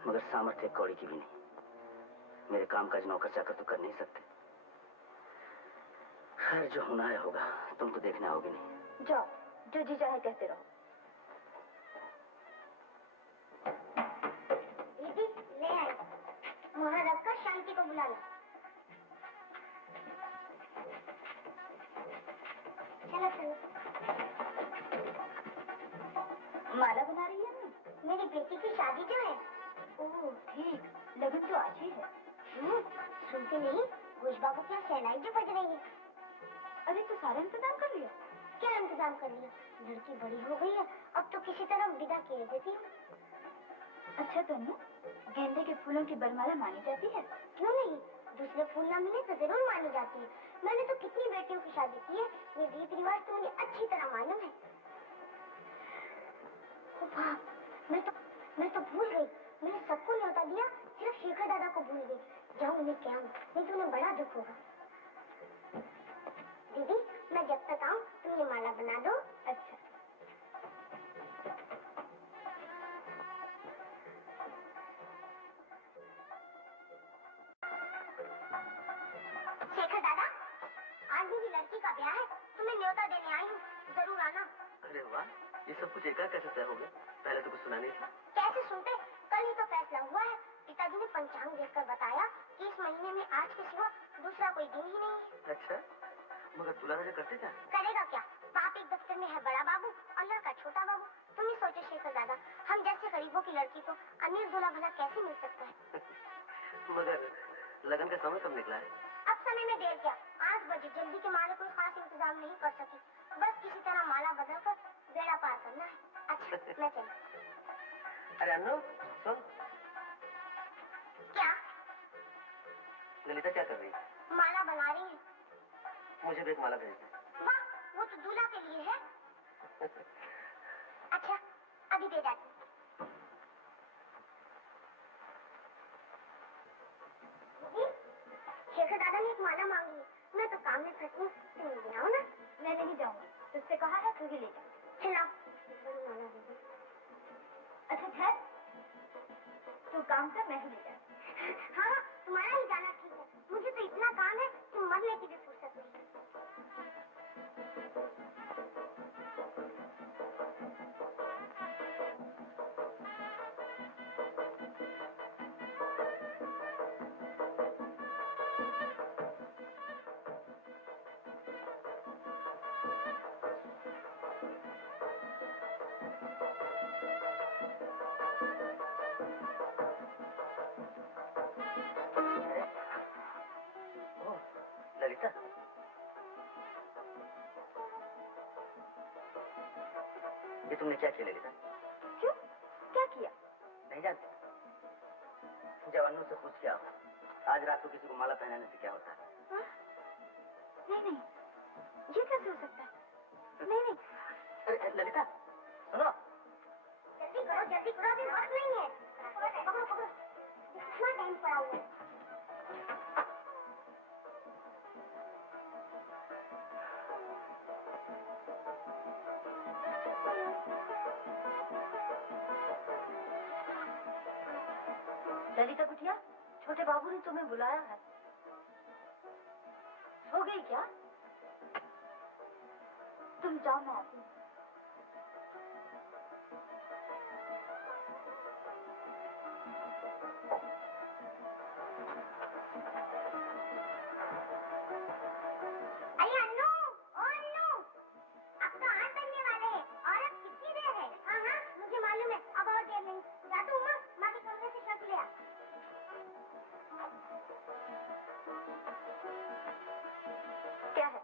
मगर सामर्थ्य कौड़ी की भी नहीं। मेरे काम काज नौकर चाकर तो कर नहीं सकते। खैर जो होना है होगा, तुम तो देखने आओगे नहीं। जाओ, जो जी चाहे कहते रहो। दीदी ले आई, वहाँ रखकर शांति को बुला लो। चलो चलो। माला बना रही है ना? मेरी बेटी की शादी जो है। ओह ठीक, लगन तो आज ही है। सुनते नहीं, घोष बाबू क्या शहनाई जो बज रही है। अरे तो सारा इंतजाम कर लिया? क्या इंतजाम कर लिया? लड़की बड़ी हो गई है, अब तो किसी तरह विदा किए देती हूँ। अच्छा तन्नू, गेंदे के फूलों की बरमाला मानी जाती है? क्यों नहीं, दूसरे फूल ना मिले तो जरूर मानी जाती है। मैंने तो कितनी बेटियों की शादी की है, ये रीत रिवाज तो मुझे अच्छी तरह मालूम है। ओ बाप, मैं तो भूल गई। मैंने सबको न्योता दिया, सिर्फ शेखर दादा को भूल गई। जाऊँ उन्हें क्या हूँ, नहीं तो उन्हें बड़ा दुख होगा। दीदी, मैं जब तक आऊँ तुम ये माला बना दो। अच्छा। शेखर दादा, आज मेरी लड़की का ब्याह है, तुम्हें न्योता देने आई हूँ, जरूर आना। अरे वाह, ये सब कुछ एकाएक कैसे तय हो गया? पहले तो कुछ सुना नहीं था। कैसे सुनते, कल ही तो फैसला हुआ है। पिताजी ने पंचांग देखकर बताया कि इस महीने में आज के सिवा दूसरा कोई दिन ही नहीं है। अच्छा, मगर दूल्हा राजा करते क्या? करेगा क्या? बाप एक दफ्तर में है बड़ा बाबू और लड़का छोटा बाबू। तुम ही सोचो शेखर दादा, हम जैसे गरीबों की लड़की को अमीर दूल्हा भला कैसे मिल सकता है? मगर लगन का समय कब निकला है? अब समय में देर क्या, 8 बजे। जल्दी के माले कोई खास इंतजाम नहीं कर सकी, बस किसी तरह माला बदल कर बेड़ा पार करना है। अच्छा मैं चली। अरे अन्नू सुन। क्या? ललिता क्या कर रही है? माला बना रही है। मुझे भी एक माला भेज दे। वाह, वो तो दूल्हा के लिए है। अच्छा अभी दे जाती। शेखर दादा ने एक माला मांगी है, मैं तो काम में फंसी हूँ, तुम ले आओ ना। मैं नहीं जाऊंगी, तुझसे कहा है तू ही ले जा। चलाओ माला दे दो। अच्छा ठहर, तू काम कर, मैं ही ले जा। हाँ तुम्हारा ही जाना ठीक है, मुझे तो इतना काम है कि मरने की भी फुर्सत नहीं। ललिता, ये तुमने क्या किया ललिता? क्यों? क्या किया? नहीं जानती? जब अन्नू से पूछ के आओ, आज रात को किसी को माला पहनाने से क्या होता है? हाँ? नहीं नहीं, ये कैसे हो सकता है? नहीं नहीं। अरे तो जल्दी करो, अभी वक्त नहीं है। पकड़ो पकड़ो, कितना टाइम पड़ा हुआ है। ललिता बिटिया, छोटे बाबू ने तुम्हें बुलाया है। हो गई क्या? तुम जाओ, मैं आती हूँ। अरे अन्नू, ओ अन्नू, अब तो 8 बजने वाले हैं और अब कितनी देर है? हाँ हाँ, मुझे मालूम है, अब और देर नहीं। जा तू उमा, माँ के कमरे से शर्ट ले आ। क्या है?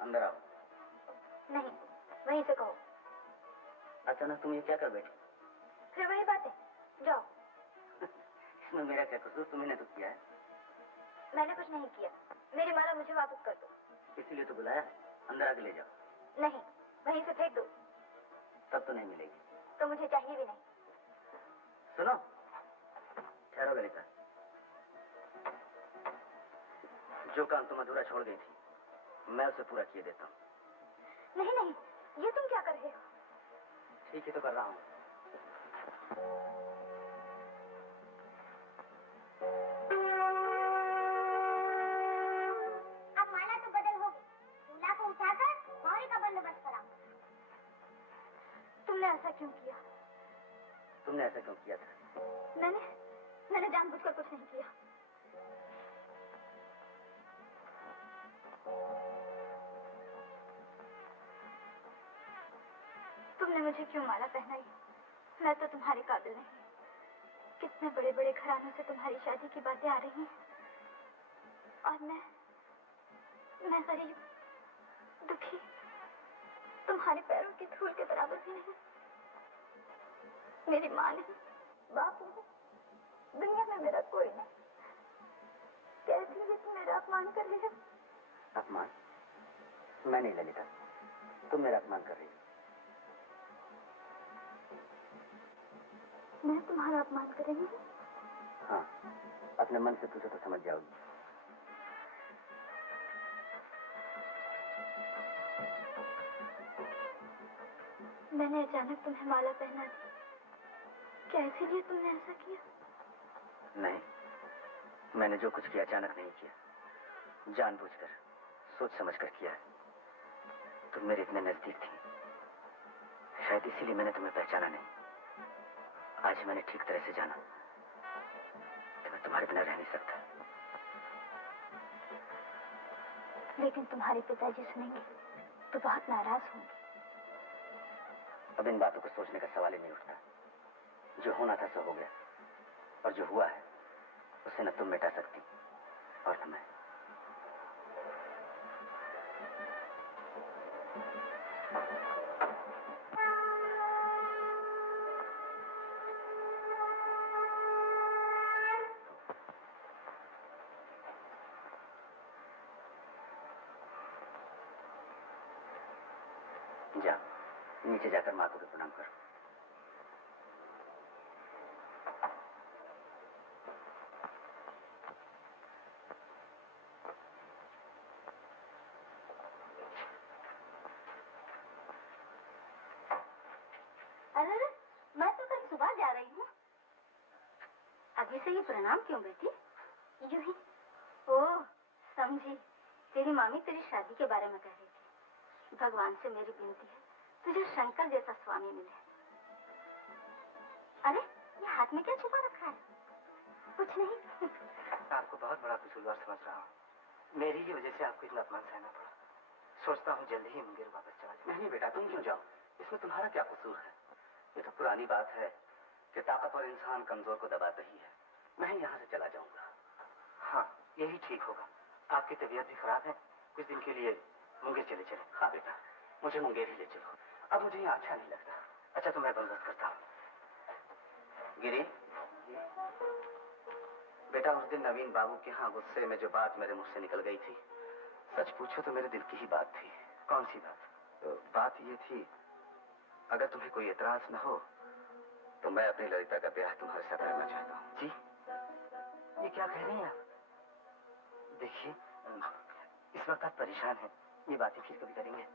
अंदर आओ। नहीं, वहीं से कहो। अचानक तुम ये क्या कर बैठे? फिर वही बातें, जाओ। इसमें मेरा क्या कसूर? तुम्हें तो किया है। मैंने कुछ नहीं किया। मेरी माला मुझे वापस कर दो। इसीलिए तो बुलाया है। अंदर आके ले जाओ। नहीं, वहीं से फेंक दो। तब तो नहीं मिलेगी। तो मुझे चाहिए भी नहीं। सुनो, ठहरो ललिता। जो काम तुम अधूरा छोड़ गई थी, मैं उसे पूरा किए देता हूँ। नहीं नहीं, ये तुम क्या कर रहे हो? ठीक है तो कर रहा हूँ। अब माला तो बदल होगी। दूल्हा को उठाकर मौरी का बंदोबस्त करा। तुमने ऐसा क्यों किया? तुमने ऐसा क्यों किया था? मैंने जानबूझकर कुछ नहीं किया। तुमने मुझे क्यों माला पहनाई? मैं तो तुम्हारे काबिल नहीं। कितने बड़े बड़े घरानों से तुम्हारी शादी की बातें आ रही हैं और मैं गरीब, दुखी, तुम्हारे पैरों की धूल के बराबर भी नहीं। मेरी माँ नहीं, बाप नहीं, दुनिया में मेरा कोई नहीं। कैसे भी तुम मेरा अपमान कर रही हो? अपमान? मैं नहीं ललिता, तुम मेरा अपमान कर रही हो। मैं तुम्हारा अपमान कर रही हूँ? हाँ, अपने मन से तुझे तो समझ जाओगी। मैंने अचानक तुम्हें माला पहना दी, क्या इसीलिए तुमने ऐसा किया? नहीं, मैंने जो कुछ किया अचानक नहीं किया, जानबूझकर, सोच समझकर किया है। तुम मेरे इतने नजदीक थी, शायद इसीलिए मैंने तुम्हें पहचाना नहीं। आज मैंने ठीक तरह से जाना कि मैं तुम्हारे बिना रह नहीं सकता। लेकिन तुम्हारे पिताजी सुनेंगे तो बहुत नाराज होंगे। अब इन बातों को सोचने का सवाल ही नहीं उठता। जो होना था सो हो गया, और जो हुआ है उसे न तुम मिटा सकती और न मैं। जा, नीचे जाकर माँ को भी प्रणाम करो। अरे मैं तो कल सुबह जा रही हूँ। अभी से ये प्रणाम क्यों बेटी? यूं ही। ओह, समझी। तेरी मामी तेरी शादी के बारे में कह रही थी। भगवान से मेरी विनती है तुझे शंकर जैसा स्वामी मिले। अरे ये हाथ में क्या छुपा रखा है? कुछ नहीं। आपको बहुत बड़ा कसूरवार समझ रहा हूँ। मेरी ही वजह से आपको इतना अपमान सहना पड़ा। सोचता हूँ जल्दी ही मुंगेर वापस चला जाऊँ। नहीं बेटा, तुम क्यों जाओ? इसमें तुम्हारा क्या कसूर है? ये तो पुरानी बात है कि ताकतवर इंसान कमजोर को दबाता ही है। मैं यहाँ से चला जाऊंगा। हाँ, यही ठीक होगा। आपकी तबीयत भी खराब है, कुछ दिन के लिए मुंगेर चले चले। हाँ बेटा, मुझे मुंगेर ही ले चलो। अब मुझे यहाँ अच्छा नहीं लगता। अच्छा तो मैं बंदोबस्त करता हूँ। गिरी, बेटा उस दिन नवीन बाबू के यहाँ गुस्से में जो बात मेरे मुंह से निकल गई थी, सच पूछो तो मेरे दिल की ही बात थी। कौन सी बात? तो बात ये थी, अगर तुम्हें कोई एतराज न हो तो मैं अपनी ललिता का ब्याह तुम्हारे साथ करना चाहता हूँ। जी, ये क्या कह रही हैं आप? देखिए, इस वक्त आप परेशान हैं, ये बातें फिर कभी करेंगे।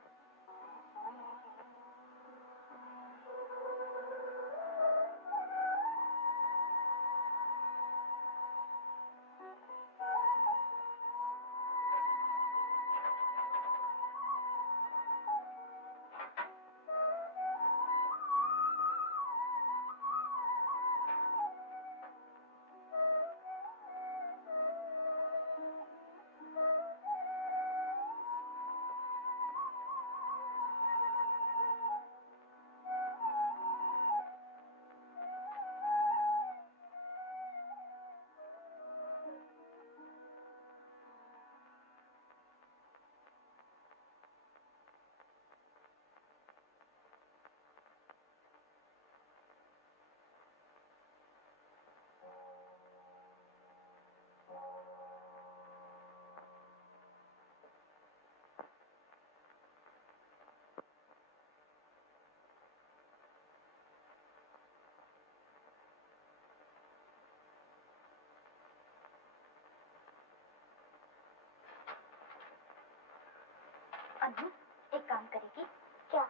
अनु, एक काम करेगी क्या?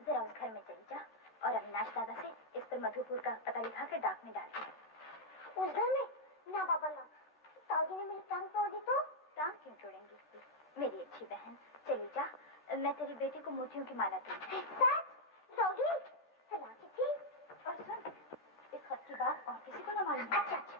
जरा उस घर में चली जा और अविनाश दादा से इस पर मधुपुर का पता लिखा कर डाक में डाल दे। उस घर में? ना पापा ना, तागी ने मेरी टांग तोड़ दी तो? टांग क्यों तोड़ेंगी? मेरी अच्छी बहन, चली जा, मैं तेरी बेटी को मोतियों की माला दूंगी। डॉगी, चला चिट्ठी। और सुन, इस खत की बात और किसी को न मालूम। अच्छा अच्छा।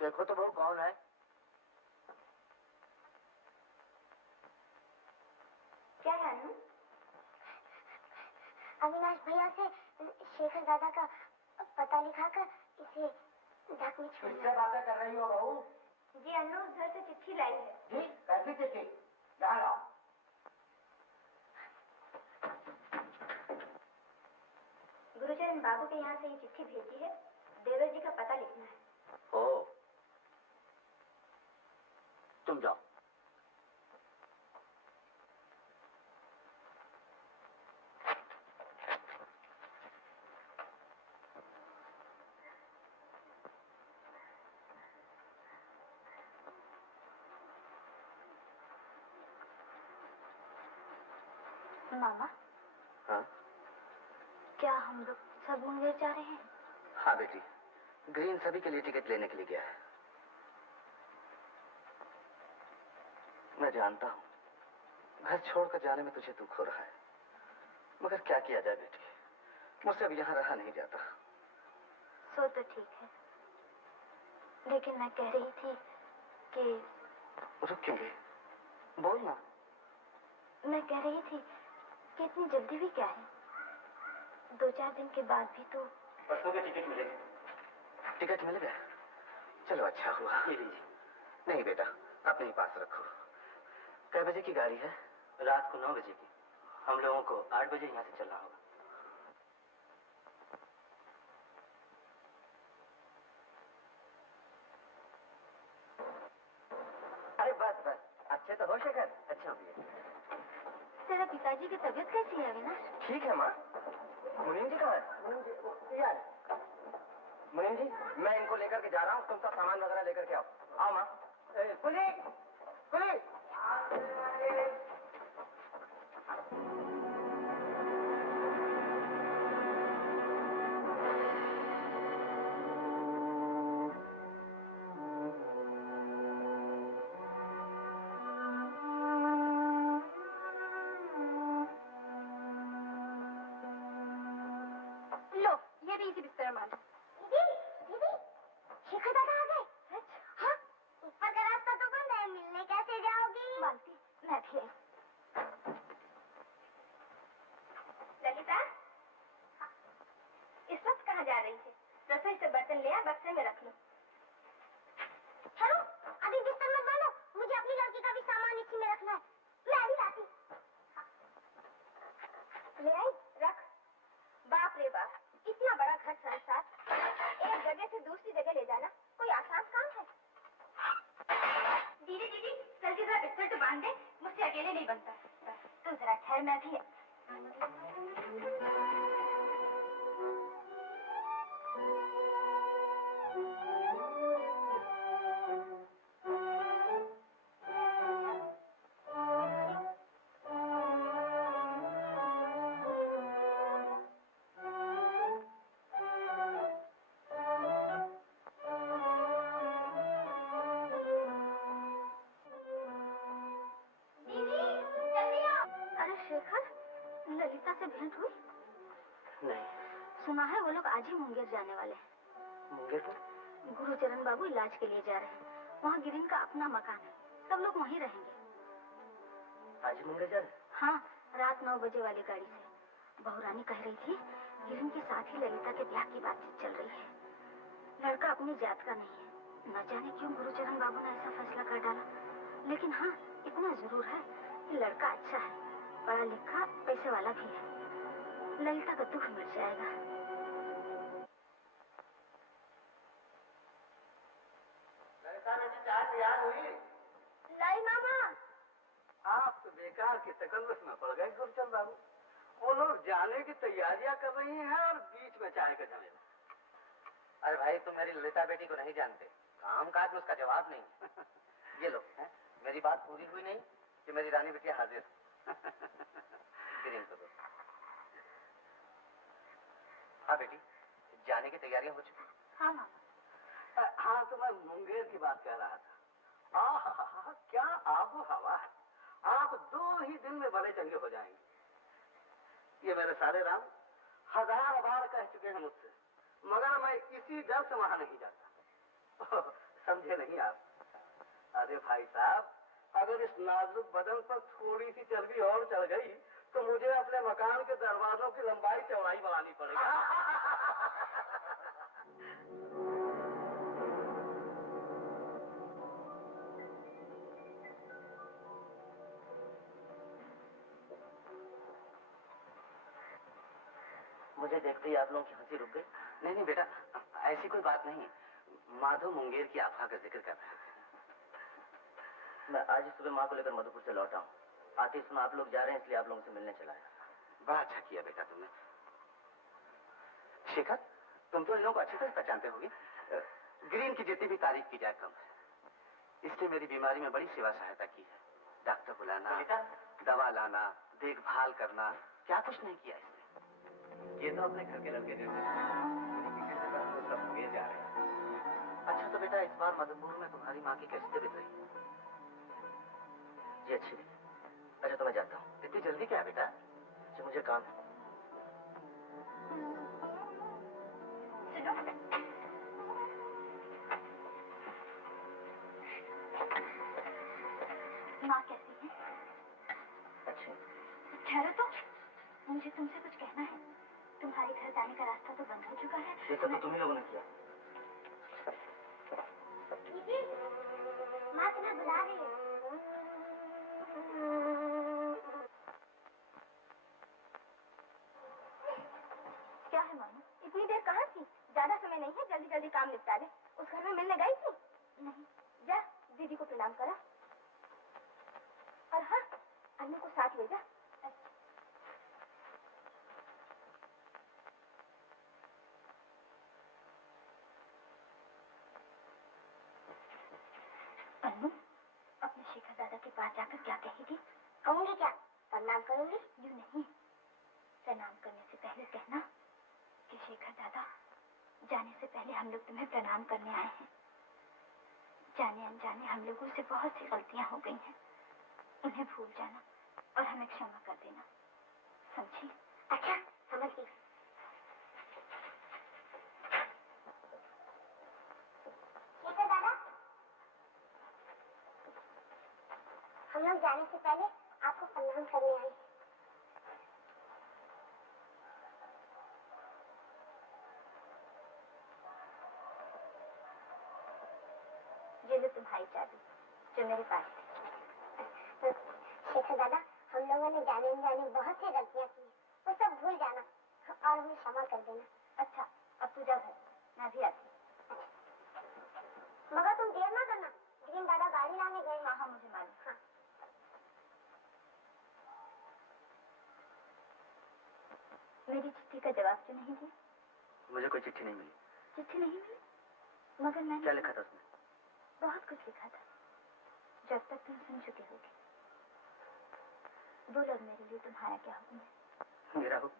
देखो तो बहू कौन है? क्या है अनु? अविनाश भैया से शेखर दादा का पता लिखाकर इसे डाक में छोड़। किससे बातें कर रही हो बहू? जी अनु, घर से चिट्ठी लाई है। जी, कैसी चिट्ठी? यहाँ लाओ। गुरुचरण बाबू के यहाँ से ये चिट्ठी भेजी है, देवर जी का पता लिखना है। ओ, तुम जाओ। मामा। हाँ? क्या हम लोग सब मुंगेर जा रहे हैं? हाँ बेटी, ग्रीन सभी के लिए टिकट लेने के लिए गया है। मैं जानता हूँ घर छोड़कर जाने में तुझे दुख हो रहा है, मगर क्या किया जाए बेटी, मुझसे अब यहाँ रहा नहीं जाता। सो तो ठीक है, लेकिन मैं कह रही थी कि... रुक क्यों गई? बोल ना। मैं कह रही थी कि इतनी जल्दी भी क्या है, 2-4 दिन के बाद भी तो... परसों का टिकट मिलेगा। टिकट मिल गया? चलो अच्छा हुआ। ये लीजिए। नहीं बेटा, अपने ही पास रखो। कै बजे की गाड़ी है? रात को 9 बजे की। हम लोगों को 8 बजे यहाँ से चलना होगा। अरे बस बस, अच्छे तो हो शेखर, अच्छा हो गया। तेरा पिताजी की तबीयत कैसी है अविनाश? ठीक है माँ। मुनीम जी कहाँ है? मुनीम जी, मैं इनको लेकर के जा रहा हूँ, तुम सब सामान वगैरह लेकर के आओ। आओ माँ। कुली, कुली। लो, ये भी इसी बिस्तर में। दीदी, दीदी, शेखर दादा आ गए। हाँ? अकेले नहीं बनता। तू जरा ठहर, मैं भी ललिता से भेंट हुई? नहीं। सुना है वो लोग आज ही मुंगेर जाने वाले हैं। मुंगेर पर? गुरुचरण बाबू इलाज के लिए जा रहे हैं। वहाँ गिरीन का अपना मकान है, सब लोग वहीं रहेंगे। आज ही मुंगेर जा रहे? हाँ, रात 9 बजे वाली गाड़ी से। बहुरानी कह रही थी गिरीन के साथ ही ललिता के ब्याह की बातचीत चल रही है। लड़का अपनी जात का नहीं है, न जाने क्यों गुरुचरण बाबू ने ऐसा फैसला कर डाला। लेकिन हाँ, इतना जरूर है कि लड़का अच्छा है, पढ़ा लिखा, पैसे वाला भी है। ललिता का दुख मिट जाएगा। ललिता बेटी चाय तैयार हुई? लाई मामा। आप तो बेकार की तकल्लुफ में पड़ गए गुरचंद बाबू। वो लोग जाने की तैयारियां कर रही हैं और बीच में चाय का झमेला। अरे भाई, तुम मेरी ललिता बेटी को नहीं जानते, काम काज में उसका जवाब नहीं। ये लो, मेरी बात पूरी हुई नहीं कि मेरी रानी बेटी हाजिर। गिरीन को दो। हाँ बेटी, जाने की तैयारियां हो चुकी? हाँ मामा। हाँ, तो मैं मुंगेर की बात कह रहा था। आहा, क्या आबो हवा है। आप 2 ही दिन में भले चंगे हो जाएंगे। ये मेरे सारे राम 1000 बार कह चुके हैं मुझसे, मगर मैं इसी डर से वहां नहीं जाता। समझे नहीं आप? अरे भाई साहब, अगर इस नाजुक बदन पर थोड़ी सी चर्बी और चढ़ गई तो मुझे अपने मकान के दरवाजों की लंबाई चौड़ाई बढ़ानी पड़ेगी। मुझे देखते ही आप लोगों की हंसी रुक गई? नहीं नहीं बेटा, ऐसी कोई बात नहीं। माधव मुंगेर की आफा का जिक्र कर रहा है। मैं आज ही सुबह माँ को लेकर मधुपुर से लौटा हूँ। आते सुना आप लोग जा रहे हैं, इसलिए आप लोगों से मिलने चला आया। बड़ा अच्छा किया बेटा तुमने। शेखर, तुम तो इन लोगों को अच्छी तरह पहचानते होगे। ग्रीन की जितनी भी तारीफ की जाए कम है। इसने मेरी बीमारी में बड़ी सेवा सहायता की है। डॉक्टर बुलाना, दवा लाना, देखभाल करना, क्या कुछ नहीं किया इसने। ये तो अपने घर के लड़के जैसे सब मुंगेर जा रहे हैं। अच्छा तो बेटा, इस बार मधुपुर में तुम्हारी माँ की कैसे तबीयत रही? जी अच्छी रही। अच्छा तो मैं जाता हूँ। इतनी जल्दी क्या है बेटा? जी मुझे काम है। माँ कैसी है? अच्छी। ठहरो तो, मुझे तुमसे कुछ कहना है। तुम्हारे घर जाने का रास्ता तो बंद हो चुका है। ये सब तो तुम ही लोगों ने किया। दीदी, माँ तुम्हें बुला रही है। क्या है मामा? इतनी देर कहाँ थी? ज्यादा समय नहीं है, जल्दी जल्दी काम निपटा ले। उस घर में मिलने गई थी? नहीं। जा दीदी को प्रणाम करा। और हाँ, अन्नू को साथ ले जा। अन्नू, अपने शेखर दादा के पास जाकर क्या कहेगी? कहूंगी क्या? प्रणाम करूंगी? यूं नहीं, प्रणाम करने से पहले कहना कि शेखर दादा, जाने से पहले हम लोग तुम्हें प्रणाम करने आए हैं। जाने अनजाने हम लोगों से बहुत सी गलतियां हो गई हैं। उन्हें भूल जाना और हमें क्षमा कर देना, समझी? अच्छा, समझ गई। शेखर दादा, हम लोग जाने से पहले आपको प्रणाम करने आए हैं। ये लो तुम्हारी चाबी, जो मेरे पास है। शेखर दादा, हम लोगों ने जाने अनजाने बहुत सी गलतियां की हैं, वो सब भूल जाना और हमें क्षमा कर देना। अच्छा, अब तू जा घर, मैं भी आती हूँ। मगर तुम देर ना करना, गिरीन दादा गाड़ी लाने गए हैं। हाँ हाँ, मुझे मालूम। हाँ। मेरी चिट्ठी का जवाब क्यों नहीं दिया? मुझे कोई चिट्ठी नहीं मिली। चिट्ठी नहीं मिली? मगर मैंने क्या लिखा था उसमें? बहुत कुछ लिखा था जो अब तक तुम सुन चुके होगे। बोलो अब मेरे लिए तुम्हारा क्या हुक्म है? मेरा हुक्म?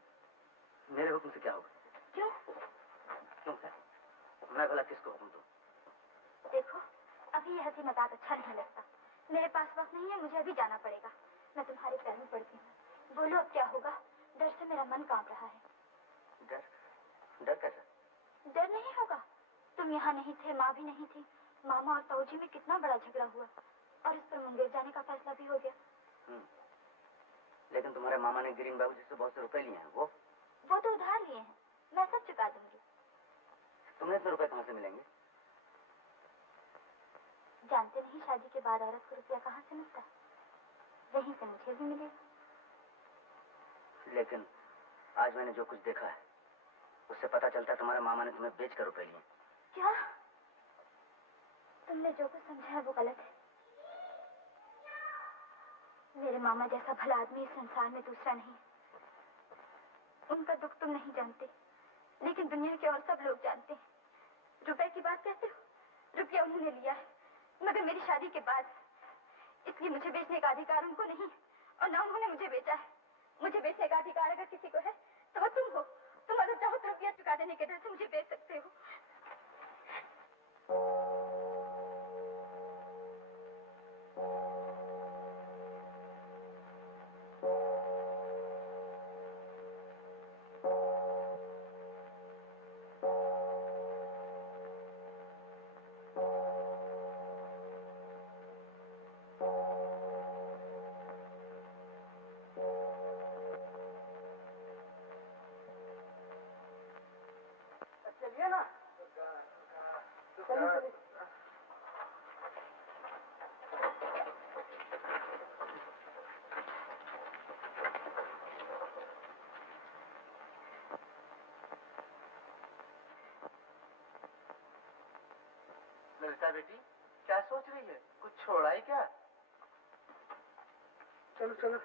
मेरे हुक्म से क्या होगा? क्यों? क्यों है? मैं भला किसको हुक्म दूं? देखो, अभी यह हंसी मजाक अच्छा नहीं लगता। मेरे पास वक्त नहीं है, मुझे अभी जाना पड़ेगा। मैं तुम्हारे पैर में पड़ती हूँ। बोलो अब क्या होगा? डर से मेरा मन कांप रहा है। डर? डर कैसा? डर नहीं होगा। तुम यहाँ नहीं थे, माँ भी नहीं थी। मामा और ताऊजी में कितना बड़ा झगड़ा हुआ और इस पर मुंगेर जाने का फैसला भी हो गया। लेकिन तुम्हारे मामा ने गिरीन बाबू जी से बहुत से रुपए लिए हैं। वो तो उधार लिए हैं, मैं सब चुका दूंगी। तुम्हें इतने रुपए कहाँ से मिलेंगे? जानते नहीं, शादी के बाद औरत को रुपया कहाँ से मिलता है? वहीं से मुझे भी मिलेगा। लेकिन आज मैंने जो कुछ देखा है उससे पता चलता है तुम्हारे मामा ने तुम्हें बेचकर रुपए लिए। क्या? तुमने जो कुछ समझा है वो गलत है। मेरे मामा जैसा भला आदमी इस संसार में दूसरा नहीं। उनका दुख तुम नहीं जानते, लेकिन दुनिया के और सब लोग जानते हैं। रुपए की बात कहते हो? रुपया उन्होंने लिया है, मगर मेरी शादी के बाद। इसलिए मुझे बेचने का अधिकार उनको नहीं और ना उन्होंने मुझे बेचा है। मुझे बेचने का अधिकार अगर किसी को है तो वो तुम हो। तुम अगर चाहो तो रुपया चुका देने के डर से मुझे बेच सकते हो। चलिए ना। चलिए। ललिता बेटी, क्या सोच रही है? कुछ छोड़ा है क्या? चलो चलो।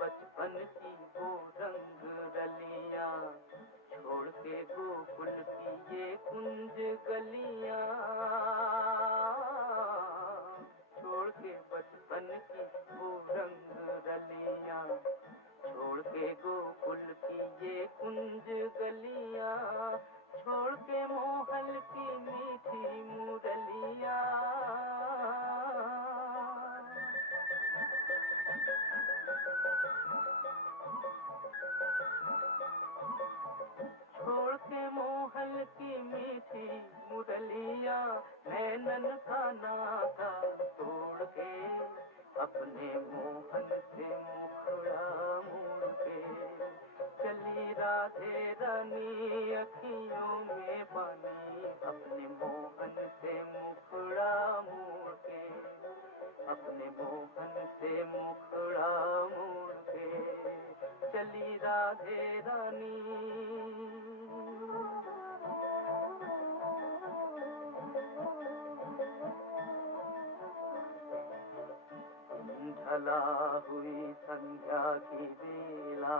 बचपन की वो रंग रलियां, छोड़ के गोकुल की ये कुंज गलियां, छोड़ के बचपन की वो रंग रलियां, छोड़ के गोकुल की ये कुंज गलियां, छोड़ के मोहल की मीठी मुरलियां। छोड़ के मोहल की मीठी मुरलियां, नैनन का नाता तोड़ के, अपने मोहन से मुखड़ा मोड़ के, चली राधे रानी अखियों में पानी, अपने मोहन से मुखड़ा मोड़ के, अपने मोहन से मुखड़ा मोड़ के, चली राधे रानी। ढला हुई संध्या की बेला,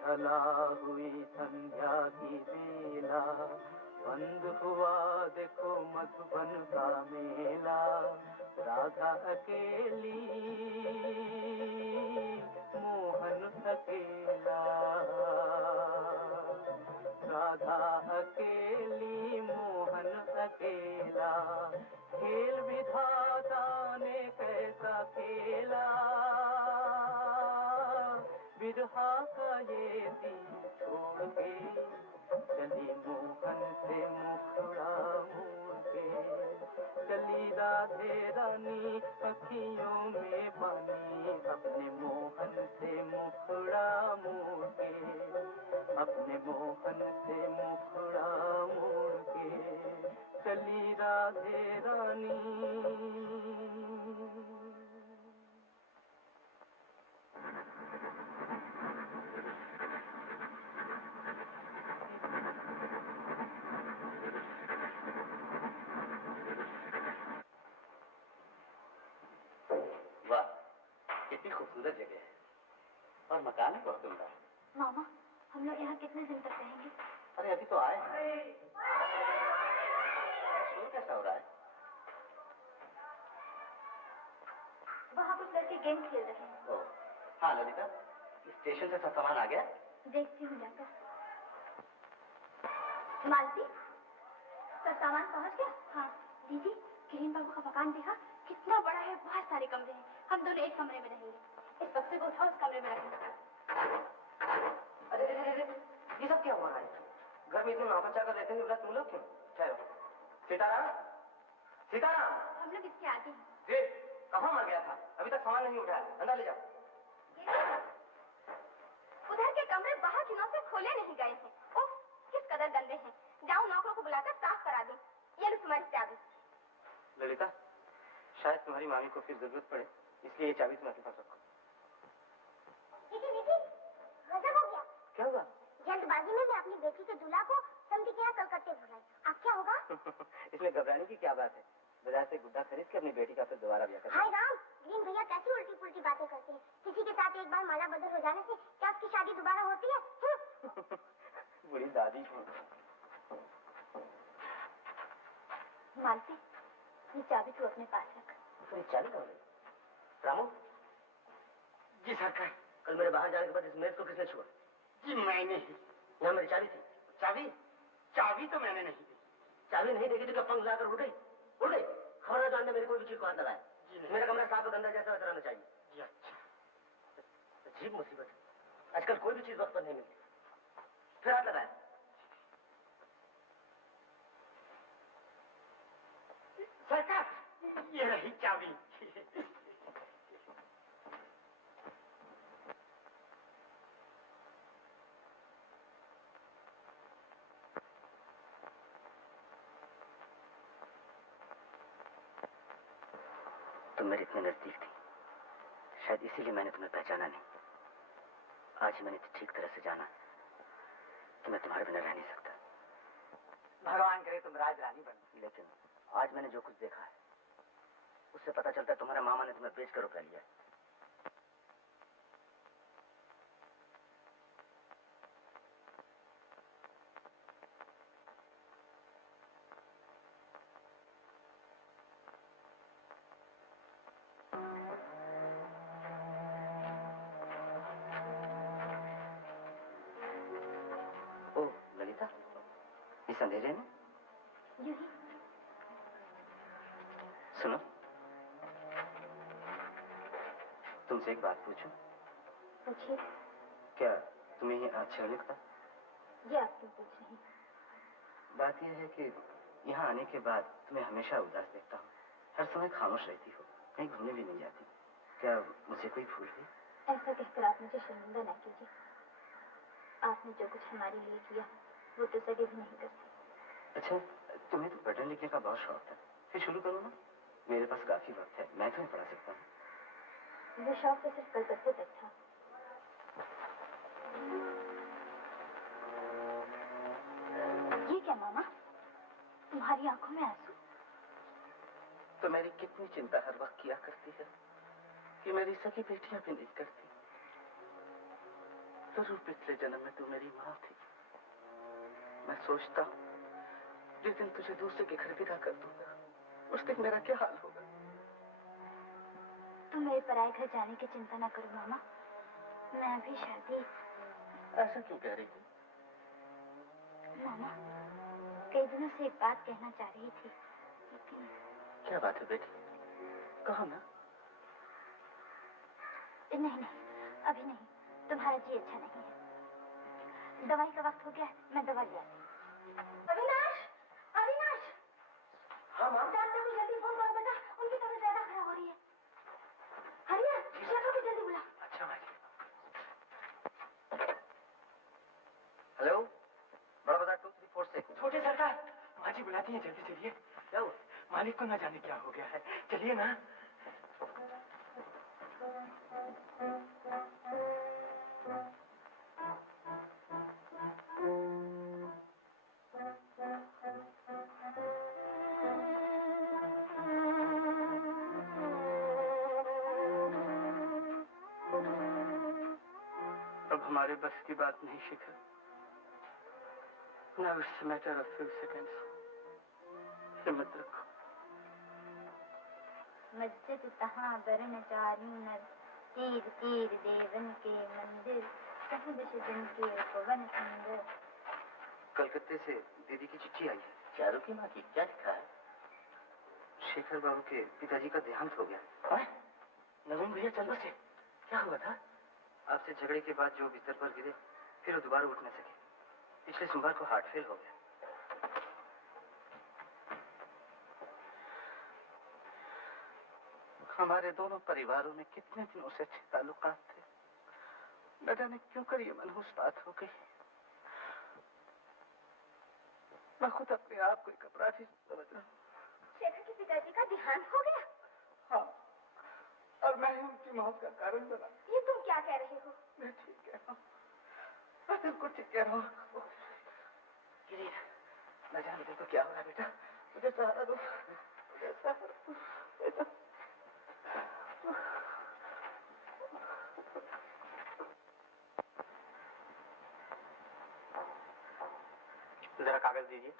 ढला हुई संध्या की बेला, बंद हुआ देखो मधुबन का मेला, राधा अकेली मोहन अकेला, राधा अकेली अकेला, खेल विधाता ने कैसा खेला, विरहा का ये दिन छोड़ के चली मोहन से मुखड़ा मोड़ के, चली राधे रानी अखियों में पानी, अपने मोहन से मुखड़ा मोड़ के, अपने मोहन से मुखड़ा मोड़ के, चली राधे रानी। वाह, कितनी खूबसूरत जगह है और मकान भी बहुत सुंदर है। मामा, हम लोग यहाँ कितने दिन तक रहेंगे? अरे अभी तो आए हैं। शोर कैसा हो रहा है? वहाँ कुछ लड़के गेम खेल रहे हैं। ओह, हाँ ललिता, स्टेशन से सब सामान आ गया? देखती हूँ जाकर। मालती, सब सामान पहुँच गया? हाँ। दीदी, किरण बाबू का मकान देखा? कितना बड़ा है, बहुत सारे कमरे हैं। हम दोनों एक कमरे में रहेंगे। इस बक्से को उठाओ, उस कमरे में रखेंगे। अरे अरे अरे, ये सब क्या हो रहा है? घर में इतने नौकर चाकर रहते हैं, तुम लोग क्यों? ठहरो। सीताराम, सीताराम। हम लोग इसके आगे हैं। जी, कहाँ मर गया था? अभी तक सामान नहीं उठाया, अंदर ले जाओ। उधर के कमरे बाहर दिनों से खोले नहीं गए हैं। उफ, किस कदर गंदे हैं। जाओ नौकरों को बुलाकर साफ करा दूं। ये लो तुम्हारी चाबी। ललिता, शायद तुम्हारी मामी को फिर जरूरत पड़े, इसलिए ये चाबी तुम अपने पास रखो। गजब हो गया। क्या हुआ? जल्दबाजी में मैं अपनी बेटी के दूल्हा को समझी के यहाँ कलकत्ते बुलाई। अब क्या होगा? इसमें घबराने की क्या बात है? बाजार से गुड्डा खरीद के अपनी बेटी का फिर दोबारा ब्याह कर। हाय राम, ग्रीन भैया कैसी उल्टी पुल्टी बातें करते हैं। किसी के साथ एक बार माला बदल हो जाने से क्या उसकी शादी दोबारा होती है? बुरी दादी को। मालती, ये चाबी तू अपने पास रख। फिर चाबी कहाँ गई? रामू? जी सरकार। कल मेरे बाहर जाने के बाद इस मेज को किसने छुआ? जी मैंने ही। यहाँ मेरी चाबी थी। चाबी? चाबी तो मैंने नहीं दी। चाबी नहीं देखी तो क्या पंख लाकर उड़ गई? उड़ गई? खबर जान ने मेरी कोई भी चीज को हाथ लगाया। मेरा कमरा साफ और गंदा जैसा वैसा रहना चाहिए। जी अच्छा। अजीब मुसीबत है, आजकल कोई भी चीज वक्त पर नहीं मिलती। फिर हाथ लगाया। सरकार, ये रही चाबी। तुम मेरे इतने नजदीक थी, शायद इसीलिए मैंने तुम्हें पहचाना नहीं। आज ही मैंने ठीक तरह से जाना कि मैं तुम्हारे बिना रह नहीं सकता। भगवान करे तुम राज रानी बनो। लेकिन आज मैंने जो कुछ देखा है उससे पता चलता है तुम्हारे मामा ने तुम्हें बेचकर रुपया लिया। ओह ललिता, इस अंधेरे में? यूं ही। सुनो, तुमसे एक बात पूछूं? पूछिए। क्या तुम्हें ये अच्छा लगता? ये आप क्यों पूछ रहे हैं? बात यह है कि यहाँ आने के बाद तुम्हें हमेशा उदास देखता हूँ। हर समय खामोश रहती हो, कहीं घूमने भी नहीं जाती। क्या मुझे कोई भूल हुई? ऐसा कहकर आप मुझे शर्मिंदा न कीजिए। आपने जो कुछ हमारे लिए किया वो तो सगे भी नहीं करते। अच्छा, तुम्हें तो पढ़ने लिखने का बहुत शौक था, फिर शुरू करो ना। मेरे पास काफी वक्त है, मैं तुम्हें पढ़ा सकता हूँ। वो शौक तो सिर्फ कलकत्ते तक था। ये क्या मामा, तुम्हारी आंखों में आंसू? तो मेरी कितनी चिंता हर वक्त किया करती है कि मेरी सगी बेटियां भी नहीं करती। जरूर पिछले जन्म में तू मेरी माँ थी। मैं सोचता हूँ जिस दिन तुझे दूसरे के घर विदा कर दूंगा उस दिन मेरा क्या हाल होगा। तुम मेरे पराये घर जाने की चिंता न करो मामा। मैं अभी शादी। ऐसा क्यों कह रही है? मामा, कई दिनों से एक बात कहना चाह रही थी, लेकिन क्या बात है बेटी? कहो ना। नहीं नहीं, अभी नहीं। तुम्हारा जी अच्छा नहीं है। दवाई का वक्त हो गया है, मैं दवा ले आती हूँ। अविनाश, अविनाश। हाँ माँ। डॉक्टर को जल्दी फोन करो बेटा, उनकी तबीयत ज्यादा खराब हो रही है। हरिया, शेखर को जल्दी बुला। अच्छा भाई। हेलो, बड़ा बाजार 234 से। छोटे सरकार, माँ जी बुलाती हैं, जल्दी चलिए। क्या हुआ? मालिक को ना जाने क्या हो गया है, चलिए ना। अब हमारे बस की बात नहीं शिखर। Now it's a matter of few seconds. हिम्मत रखो। मस्जिद तहाँ बरन चारू नर, तीर तीर देवन के मंदिर, सहज सुजन के पवन सुंदर। कलकत्ते से दीदी की चिट्ठी आई है। चारू की माँ की क्या लिखा है? शेखर बाबू के पिताजी का देहांत हो गया। हाँ? नवीन भैया चंदू से क्या हुआ था? आपसे झगड़े के बाद जो बिस्तर पर गिरे, फिर वो दोबारा उठ न सके। पिछले सोमवार को हार्ट फेल हो गया। हमारे दोनों परिवारों में कितने दिनों से अच्छे ताल्लुकात थे, न जाने क्यों कर ये मनहूस बात हो गई। मैं खुद अपने आप को एक अपराधी समझ रहा हूँ। शेखर के पिताजी का देहांत हो गया? हाँ, और मैं ही उनकी मौत का कारण बना। ये तुम क्या कह रहे हो? मैं ठीक कह रहा हूँ, मैं बिल्कुल ठीक कह रहा हूँ। गिरी, न जाने देखो क्या हो रहा है बेटा। मुझे सहारा दो, मुझे सहारा दो बेटा। जरा कागज दीजिए।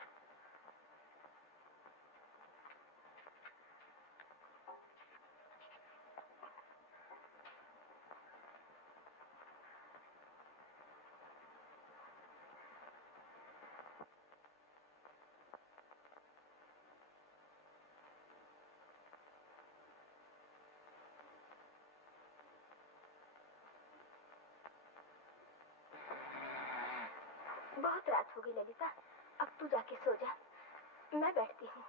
बहुत रात हो गई ललिता, अब तू जाके सो जा, मैं बैठती हूँ।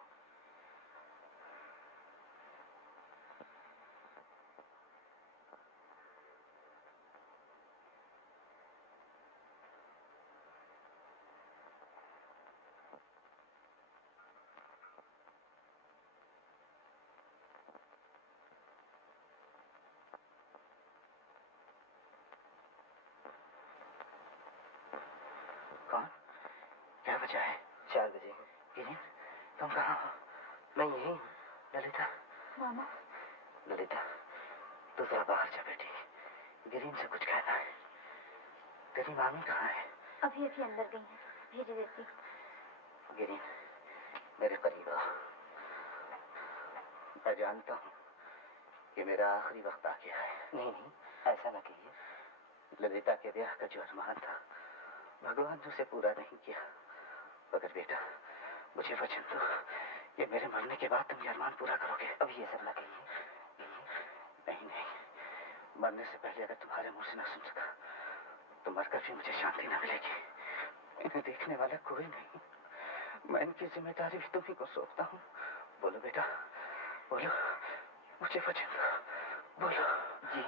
कौन? क्या वजह है? 4 बजे। गिरीन, तुम कहाँ हो? मैं यही हूँ। ललिता। मामा। ललिता, तू जरा बाहर जा बेटी। गिरीन से कुछ कहना है। तेरी मामी कहाँ है? अभी अभी अंदर गई हैं, भेज देती हूँ। गिरीन, मेरे करीब आओ। मैं जानता हूँ कि मेरा आखिरी वक्त आ गया है। नहीं नहीं, ऐसा ना कहिए। ललिता के ब्याह का जो अरमान था, भगवान ने उसे पूरा नहीं किया। मगर बेटा, मुझे वचन दो, ये मेरे मरने के बाद तुम ये अरमान पूरा करोगे। अब ये सब ना कहिए। नहीं नहीं, मरने से पहले अगर तुम्हारे मुंह से ना सुन सका तो मरकर भी मुझे शांति न मिलेगी। इन्हें देखने वाला कोई नहीं, मैं इनकी जिम्मेदारी भी तुम्ही को सौंपता हूँ। बोलो बेटा, बोलो, मुझे वचन दो, बोलो। जी,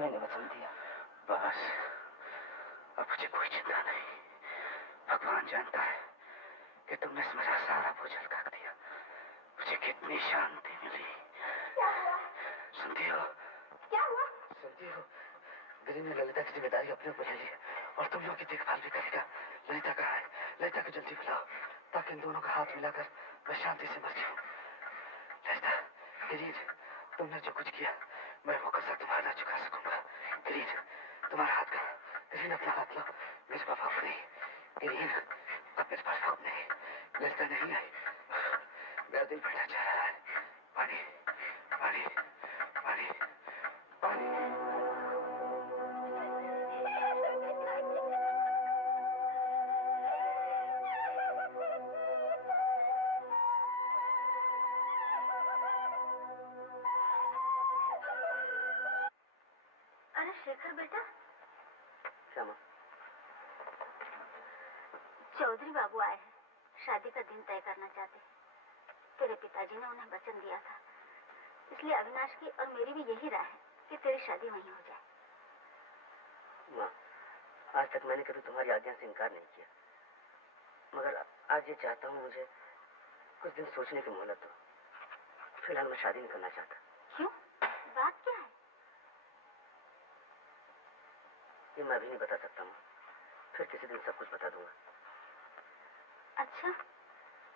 मैंने वचन दिया। बस, अब मुझे कोई चिंता नहीं। भगवान जानता है कि तुमने मेरा सारा बोझ हल्का कर दिया। मुझे कितनी शांति मिली। क्या हुआ? सुनती हो? क्या हुआ? सुनती हो? गिरी ने ललिता की जिम्मेदारी अपने ऊपर ले ली और तुम लोगों की देखभाल भी करेगा। ललिता कहाँ है? ललिता को जल्दी बुलाओ ताकि इन दोनों का हाथ मिलाकर मैं शांति से मर जाऊं। ललिता, गिरी, तुमने जो कुछ किया मैं वो कसम तुम्हारा चुका सकूंगा। गिरी, तुम्हारा हाथ कहाँ? गिरी, अपना हाथ लो। मेरे पास वक्त नहीं। गिरी, अब मेरे पास वक्त नहीं। ललिता नहीं आई, मेरा दिल बैठा जा रहा है। पानी, पानी, पानी, पानी। शेखर बेटा। श्यामा, चौधरी बाबू आए हैं, शादी का दिन तय करना चाहते हैं। तेरे पिताजी ने उन्हें वचन दिया था, इसलिए अविनाश की और मेरी भी यही राय है कि तेरी शादी वहीं हो जाए। माँ, आज तक मैंने कभी तुम्हारी आज्ञा से इनकार नहीं किया, मगर आज ये चाहता हूँ मुझे कुछ दिन सोचने की मोहलत दो। फिलहाल मैं शादी नहीं करना चाहता। क्यों? बात क्या है? ये मैं भी नहीं बता सकता माँ, फिर किसी दिन सब कुछ बता दूंगा। अच्छा,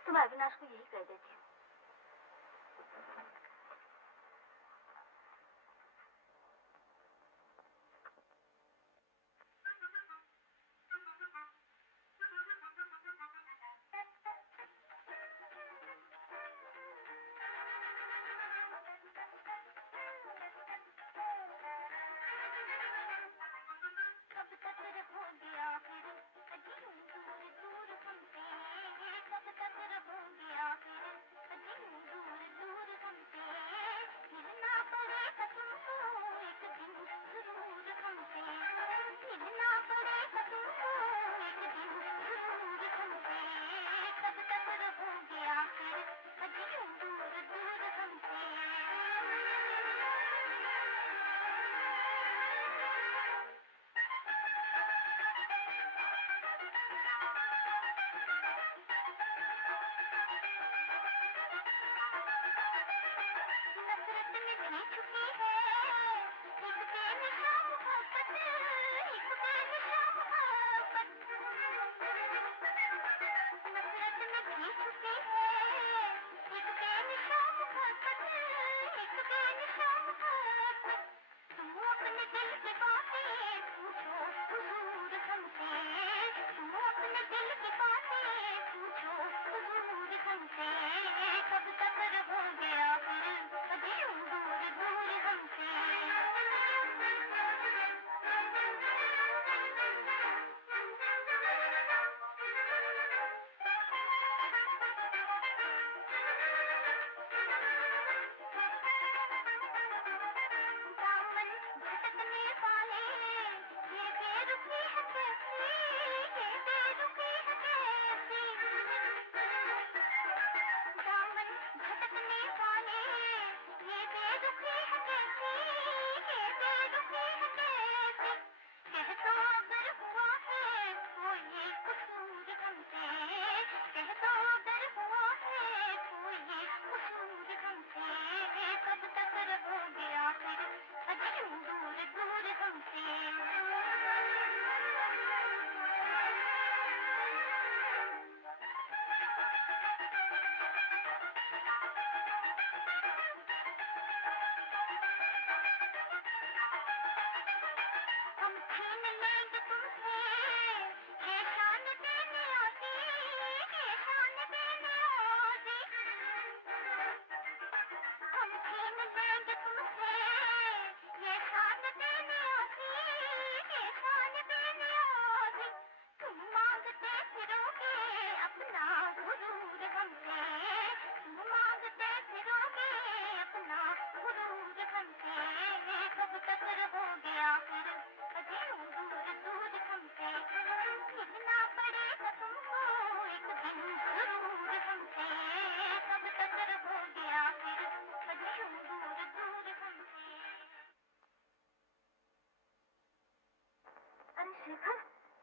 तो मैं अविनाश को यही कह देती हूँ।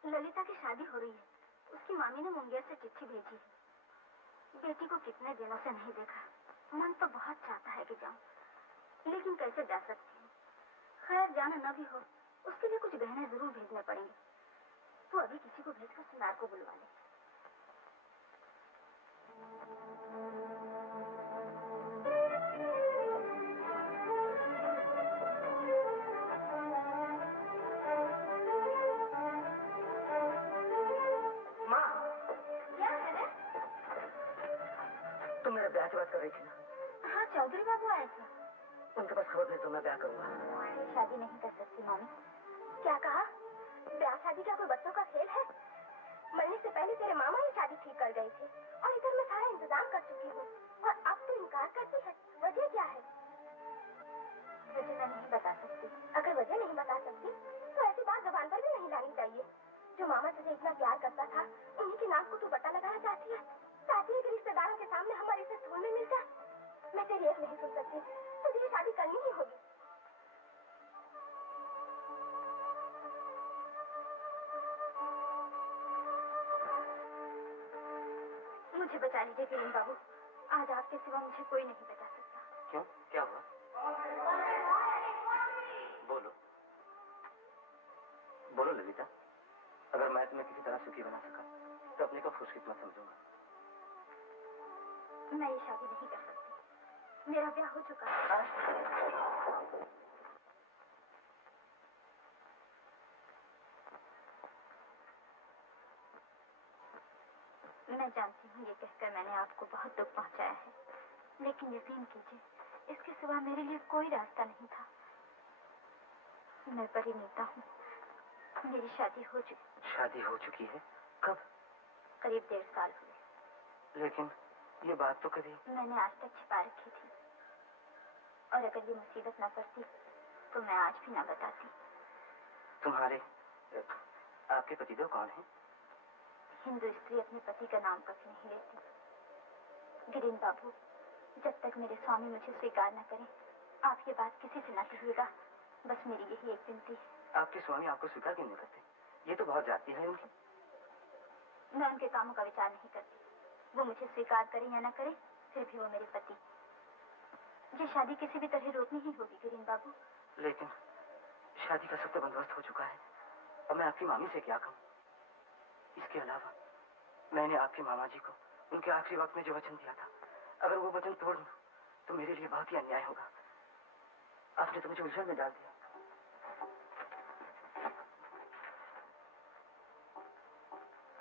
ललिता की शादी हो रही है, उसकी मामी ने मुंगेर से चिट्ठी भेजी है। बेटी को कितने दिनों से नहीं देखा, मन तो बहुत चाहता है कि जाऊं, लेकिन कैसे जा सकती हूँ। खैर जाना न भी हो, उसके लिए कुछ गहने जरूर भेजने पड़ेंगे। तू अभी किसी को भेजकर सुनार को बुलवा ले। बात कर रही थी ना? हाँ, चौधरी बाबू आए थे। उनके पास खबर नहीं तो मैं ब्याह करूंगा। शादी नहीं कर सकती मामी। क्या कहा? ब्याह शादी क्या कोई बच्चों का खेल है? मरने से पहले तेरे मामा ही शादी ठीक कर गए थे और इधर मैं सारा इंतजाम कर चुकी हूँ और अब तो इनकार करती है। वजह क्या है? वजह मैं नहीं बता सकती। अगर वजह नहीं बता सकती मुझे बचा लीजिए किरण बाबू। आज आपके सिवा मुझे कोई नहीं बचा सकता। क्यों, क्या हुआ? बोलो बोलो ललिता। अगर मैं तुम्हें किसी तरह सुखी बना सका तो अपने को खुशकिस्मत समझूंगा। मैं ये शादी नहीं कर सकती। मेरा ब्याह हो चुका है। मैं जानती हूँ ये कहकर मैंने आपको बहुत दुख पहुंचाया है, लेकिन यकीन कीजिए इसके सिवा मेरे लिए कोई रास्ता नहीं था। मैं परिणीता हूँ। मेरी शादी हो चुकी। शादी हो चुकी है? कब? करीब 1.5 साल हुए। लेकिन ये बात तो कभी मैंने आज तक छिपा रखी थी, और अगर ये मुसीबत न पड़ती तो मैं आज भी न बताती। तुम्हारे आपके पतिदेव कौन है? हिंदू स्त्री अपने पति का नाम कभी नहीं लेती। गिरीन बाबू, जब तक मेरे स्वामी मुझे स्वीकार न करें आप ये बात किसी से न कहिएगा। बस मेरी यही एक विनती है। आपके स्वामी आपको स्वीकार क्यों नहीं करते? ये तो बहुत जाती है उनकी। मैं उनके कामों का विचार नहीं करती। वो मुझे स्वीकार करें या न करें, फिर भी वो मेरे पति। ये शादी किसी भी तरह रोकनी ही होगी गिरीन बाबू। लेकिन शादी का सब तो बंदोबस्त हो चुका है, और मैं आपकी मामी से क्या कहूँ? इसके अलावा मैंने आपके मामा जी को उनके आखिरी वक्त में जो वचन दिया था, अगर वो वचन तोड़ दूं तो मेरे लिए बहुत ही अन्याय होगा। आपने तो मुझे उलझन में डाल दिया।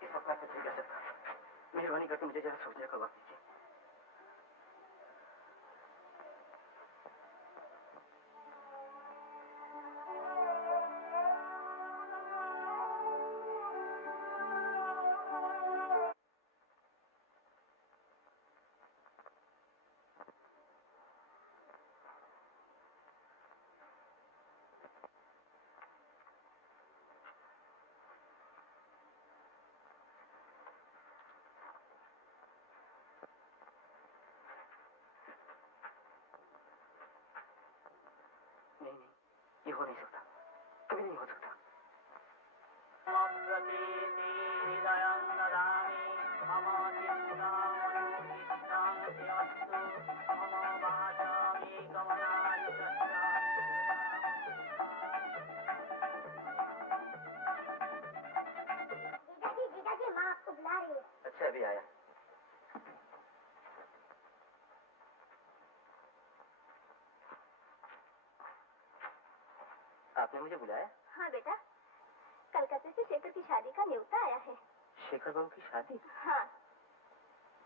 इस वक्त मैं कुछ नहीं कर सकता। मेहरबानी करके मुझे जरा सोचने का वक्त दीजिए। नहीं, ये हो नहीं सकता, कभी नहीं हो सकता। जीजाजी, माँ आपको बुला रही है। अच्छा, अभी आया। आपने मुझे बुलाया? हाँ बेटा, कलकत्ते से शेखर की शादी का न्योता आया है। शेखर बाबू की शादी? हाँ,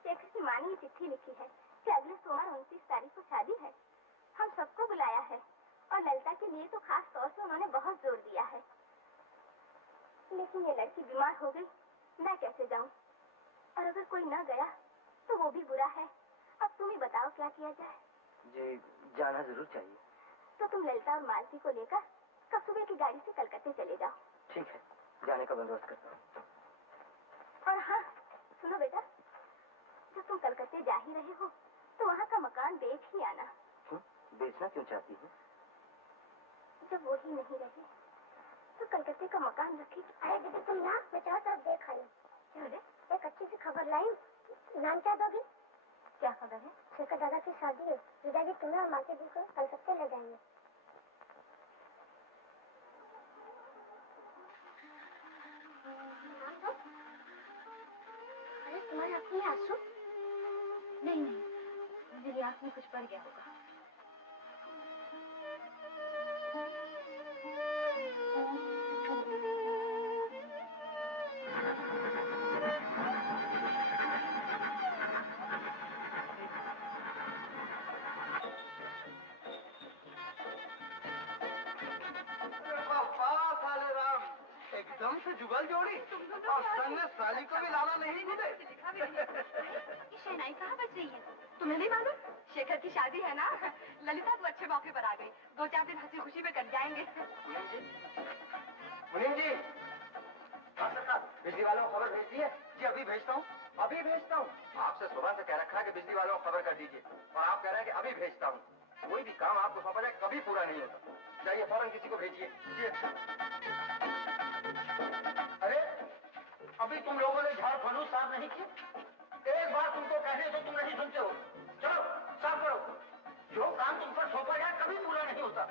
शेखर की माँ ने ये चिट्ठी लिखी है कि अगले सोमवार 29 तारीख को शादी है। हम सबको बुलाया है, और ललिता के लिए तो खास तौर से उन्होंने बहुत जोर दिया है। लेकिन ये लड़की बीमार हो गई, मैं कैसे जाऊं? और अगर कोई न गया तो वो भी बुरा है। अब तुम ही बताओ क्या किया जाए। जी, जाना जरूर चाहिए। तो तुम ललिता और मालती को लेकर कल सुबह की गाड़ी से कलकत्ते चले जाओ। ठीक है, जाने का बंदोबस्त करता हूँ। और हाँ, सुनो बेटा, जब तुम कलकत्ते जा ही रहे हो तो वहाँ का मकान बेच ही आना। क्यों? बेचना क्यों चाहती है? जब वो ही नहीं रहे तो कलकत्ते का मकान रखी। अरे दीदी, तुम ना मैं चारों तरफ देख आई। क्यों रे? एक अच्छी सी खबर लाई। नाम क्या दोगी? क्या खबर है? शेखर दादा की शादी है। जीजाजी तुम्हें और माता जी को कलकत्ते ले जाएंगे। अरे तुम्हारी आंखों में आंसू? नहीं, मेरी आंख में कुछ पड़ गया होगा। एकदम से जुगल जोड़ी, और संग में साली को भी लाना नहीं मिले। शहनाई कहाँ बच रही है? तुम्हें नहीं मालूम? शेखर की शादी है ना। ललिता तो अच्छे मौके पर आ गई। 2-4 दिन हंसी खुशी में कट जाएंगे। मुनीम जी, बिजली वालों को खबर भेज दी है? जी अभी भेजता हूँ, अभी भेजता हूँ। आपसे सुबह से कह रखा है कि बिजली वालों को खबर कर दीजिए, और आप कह रहे हैं कि अभी भेजता हूँ। कोई भी काम आपको सौंपा जाए कभी पूरा नहीं होता। जाइए फौरन किसी को भेजिए। जी अच्छा। अरे अभी तुम लोगों ने झाड़ फलूस साफ नहीं किए? 1 एक बार तुमको कहने तो तुम नहीं सुनते हो। चलो साफ करो, जो काम तुम पर सौंपा जाए कभी पूरा नहीं होता।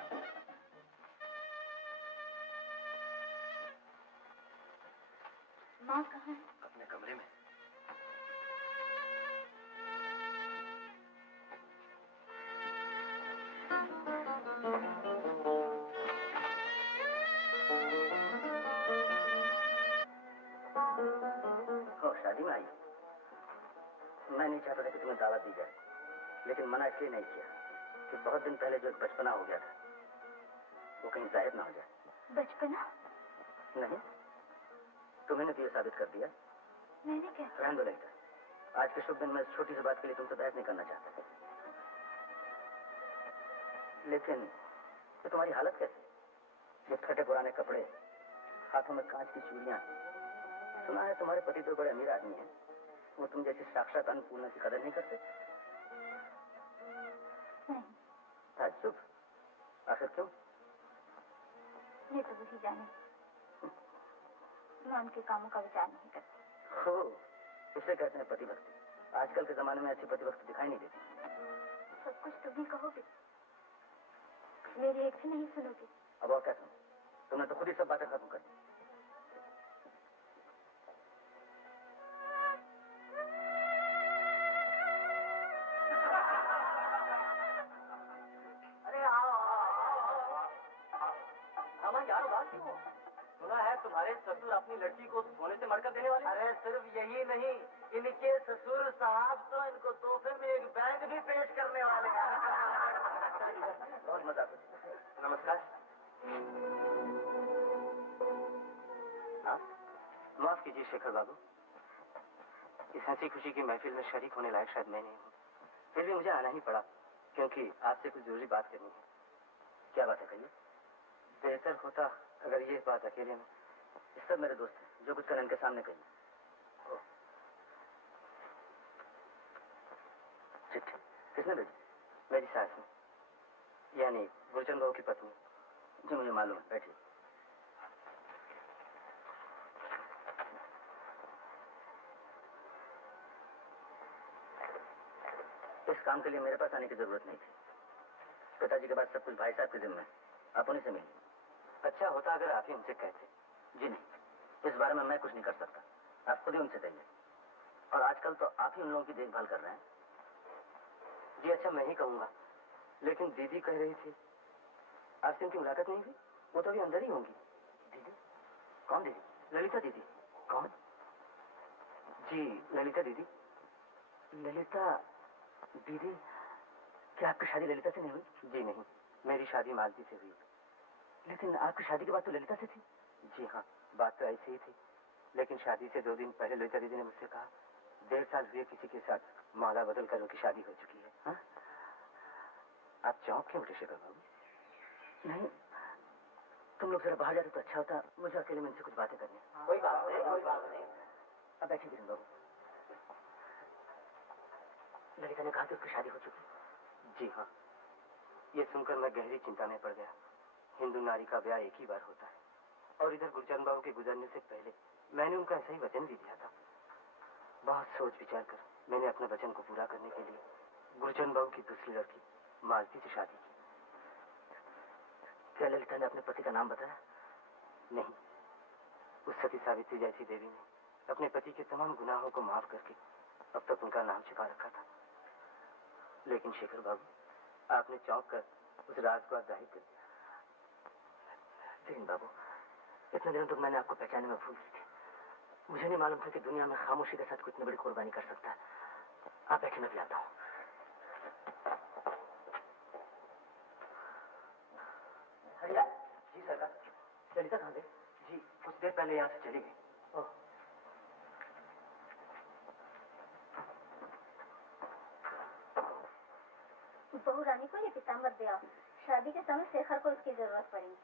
माँ कहाँ है? अपने कमरे में। शादी में आई। मैं नहीं चाहता था कि तुम्हें दावत दी जाए, लेकिन मना इसलिए नहीं किया कि बहुत दिन पहले जो एक बचपना हो गया था वो कहीं जाहिर ना हो जाए। बचपना? नहीं, तुम्हें तो ये साबित कर दिया। मैंने क्या? रहने दो ललिता, आज के शुभ दिन में इस छोटी सी बात के लिए तुमसे बहस नहीं करना चाहता। लेकिन तो तुम्हारी हालत कैसी? ये फटे पुराने कपड़े, हाथों में कांच की चूड़ियां। सुना है तुम्हारे पति तो बड़े अमीर आदमी हैं, वो तुम जैसी साक्षात अन्नपूर्णा की कदर नहीं करते। नहीं। ताज्जुब, आखिर क्यों? ये तो वही जाने, मैं उनके कामों का विचार नहीं करती। हो, इसे कहते हैं पति भक्ति। आजकल के जमाने में ऐसी पति भक्ति दिखाई नहीं देती। सब कुछ तुम ही कहोगे, मेरी एक भी नहीं सुनोगे। अब और क्या सुनो? तुमने तो खुद ही सब बातें खत्म कर दी। सुना है तुम्हारे ससुर अपनी लड़की को सोने से मरकर देने वाले। अरे सिर्फ यही नहीं, इनके ससुर साहब तो इनको तोहफे में एक बैग भी पेश करने वाले हैं। बहुत मजा आता। नमस्कार। हाँ, माफ कीजिए शेखर बाबू, इस हंसी खुशी की महफिल में शरीक होने लायक शायद मैं नहीं हूँ, फिर भी मुझे आना ही पड़ा क्योंकि आपसे कुछ जरूरी बात करनी है। क्या बात है, कहिए। बेहतर होता अगर ये बात अकेले में, इस सब मेरे दोस्त हैं, जो कुछ कर इनके सामने कहिए। चिट्ठी किसने भेजी? मेरी सास ने, यानी गुरचंद बाबू की पत्नी। जी मुझे मालूम है, बैठिए। इस काम के लिए मेरे पास आने की जरूरत नहीं थी। पिताजी के बाद सब कुछ भाई साहब के जिम्मे, आप उन्हीं से मिलिए। अच्छा होता अगर आप ही उनसे कहते। जी नहीं, इस बारे में मैं कुछ नहीं कर सकता, आप खुद ही उनसे कहिए। और आजकल तो आप ही उन लोगों की देखभाल कर रहे हैं। जी अच्छा, मैं ही कहूंगा, लेकिन दीदी कह रही थी आपसे उनकी मुलाकात नहीं हुई। वो तो अभी अंदर ही होंगी। दीदी? कौन दीदी? ललिता दीदी। कौन? जी ललिता दीदी। ललिता दीदी? क्या आपकी शादी ललिता से नहीं हुई? जी नहीं, मेरी शादी मालती से हुई। लेकिन आपकी शादी के बाद तो ललिता से थी। जी हाँ, बात तो ऐसी ही थी, लेकिन शादी से 2 दिन पहले ललिता दीदी ने मुझसे कहा 1.5 साल हुए किसी के साथ माला बदल कर उनकी शादी हो चुकी है। हाँ? आप चौंक क्यों उठे शेखर बाबू? नहीं, तुम लोग जरा बाहर जाते तो अच्छा होता, मुझे अकेले में इनसे कुछ बातें करनी है। कोई बात नहीं, कोई बात नहीं। अब बैठिए किरण बाबू। ललिता ने कहा कि उसकी शादी हो चुकी। जी हाँ, ये सुनकर मैं गहरी चिंता में पड़ गया। हिंदू नारी का ब्याह एक ही बार होता है, और इधर गुरचंद बाबू के गुजरने से पहले मैंने उनका ऐसा ही वचन भी दिया था। बहुत सोच विचार कर मैंने अपने वचन को पूरा करने के लिए गुरचंद बाबू की दूसरी लड़की मालती से शादी की। क्या ललिता ने अपने पति का नाम बताया? नहीं, उस सती सावित्री जैसी देवी ने अपने पति के तमाम गुनाहों को माफ करके अब तक उनका नाम छिपा रखा था। लेकिन शेखर बाबू, आपने चौंक कर उस राज को जाहिर कर दिया। लेकिन बाबू, इतने दिनों तक मैंने आपको पहचानने में भूल की थी। मुझे नहीं मालूम था कि दुनिया में खामोशी के साथ कोई इतनी बड़ी कुर्बानी कर सकता है। आप बैठे, मैं भी आता हूँ। हरिया जी सरकार। ललिता कहाँ गई? जी कुछ देर पहले यहाँ से चली गई। बहू रानी को ये पिताम्बर दे आओ, शादी के समय शेखर को इसकी जरूरत पड़ेगी।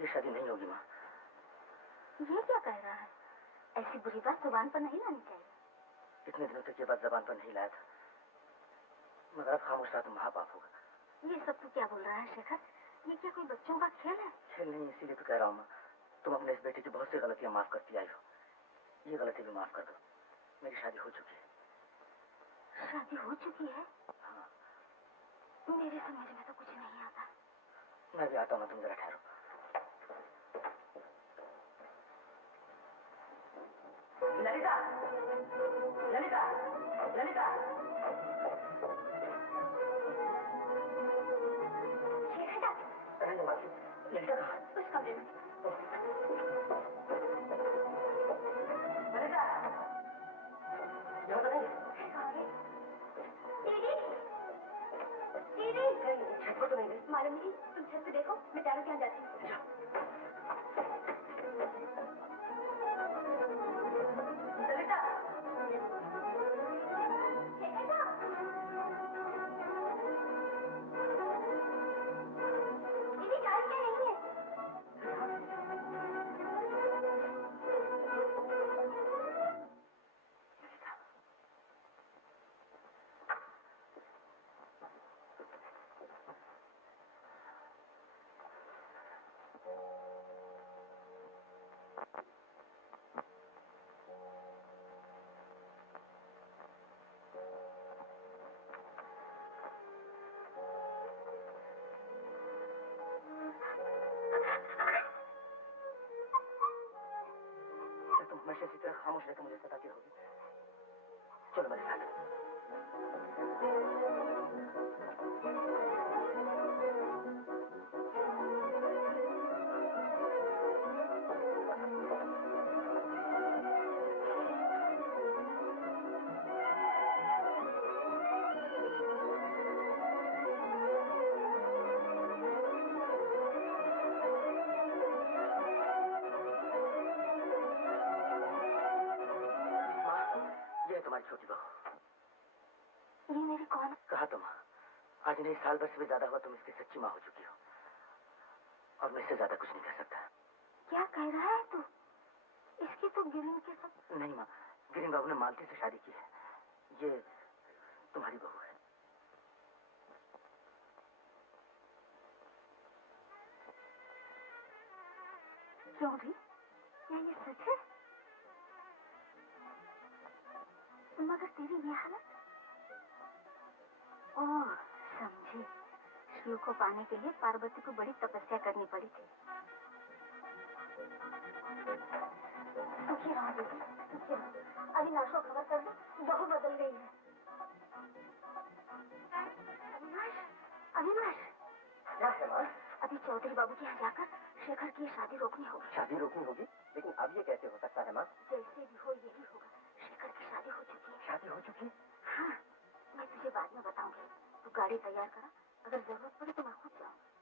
ये शादी नहीं होगी माँ। ये क्या कह रहा है? ऐसी बुरी बात जुबान पर नहीं लानी चाहिए। इतने दिनों तक ये बात जबान पर नहीं लाया था, मगर अब खामोश रहा तो महापाप होगा। ये सब तू क्या बोल रहा है शेखर? ये क्या कोई बच्चों का खेल है? खेल नहीं, इसीलिए तो कह रहा हूँ माँ, तुम अपने इस बेटे की बहुत सी गलतियां माफ करती आई हो, ये गलती भी माफ कर दो। मेरी शादी हो चुकी है। शादी हो चुकी है? हाँ। मेरे समझ में तो कुछ नहीं आता। मैं भी आता हूँ ना, तुम जरा ठहरो। ललिता, ललिता, ललिता। ललिता कहाँ? उस कमरे में। ललिता, यहाँ तो नहीं। दीदी, दीदी, छत पर तो नहीं गई? मालूम नहीं, तुम छत पे देखो, मैं चारों के यहाँ जाती हूँ। ललिता, दीदी चाय क्या नहीं है? हमेशा इसी तरह खामोश रहकर मुझे सताती रहोगी। चलो मेरे साथ। तुम्हारी छोटी बहू। ये मेरी कौन? कहा तो माँ, आज नहीं साल भर से भी ज्यादा हुआ तुम इसकी सच्ची माँ हो चुकी हो, और मैं इससे ज्यादा कुछ नहीं कर सकता। क्या कह रहा है तू? इसकी तो गिरिन के साथ। नहीं माँ, गिरिन बाबू ने मालती से शादी की है। ये तुम्हारी बहू है। क्यों भी? क्या ये सच है? मगर तेरी ये हालत? ओह, समझी। शिव को पाने के लिए पार्वती को बड़ी तपस्या करनी पड़ी थी। सुखी रहो दीदी, सुखी रहो। अविनाश को खबर कर दो, बहू बदल गई है। अविनाश, अविनाश। क्या है माँ? अभी चौधरी बाबू के यहाँ जाकर शेखर की शादी रोकनी होगी। शादी रोकनी होगी? लेकिन अब ये कैसे हो सकता है माँ? जैसे भी हो यही होगा। शेखर की शादी हो चुकी है। शादी हो चुकी है? हाँ, मैं तुझे बाद में बताऊंगी। तू गाड़ी तैयार करा, अगर जरूरत पड़े तो मैं खुद जाऊंगी।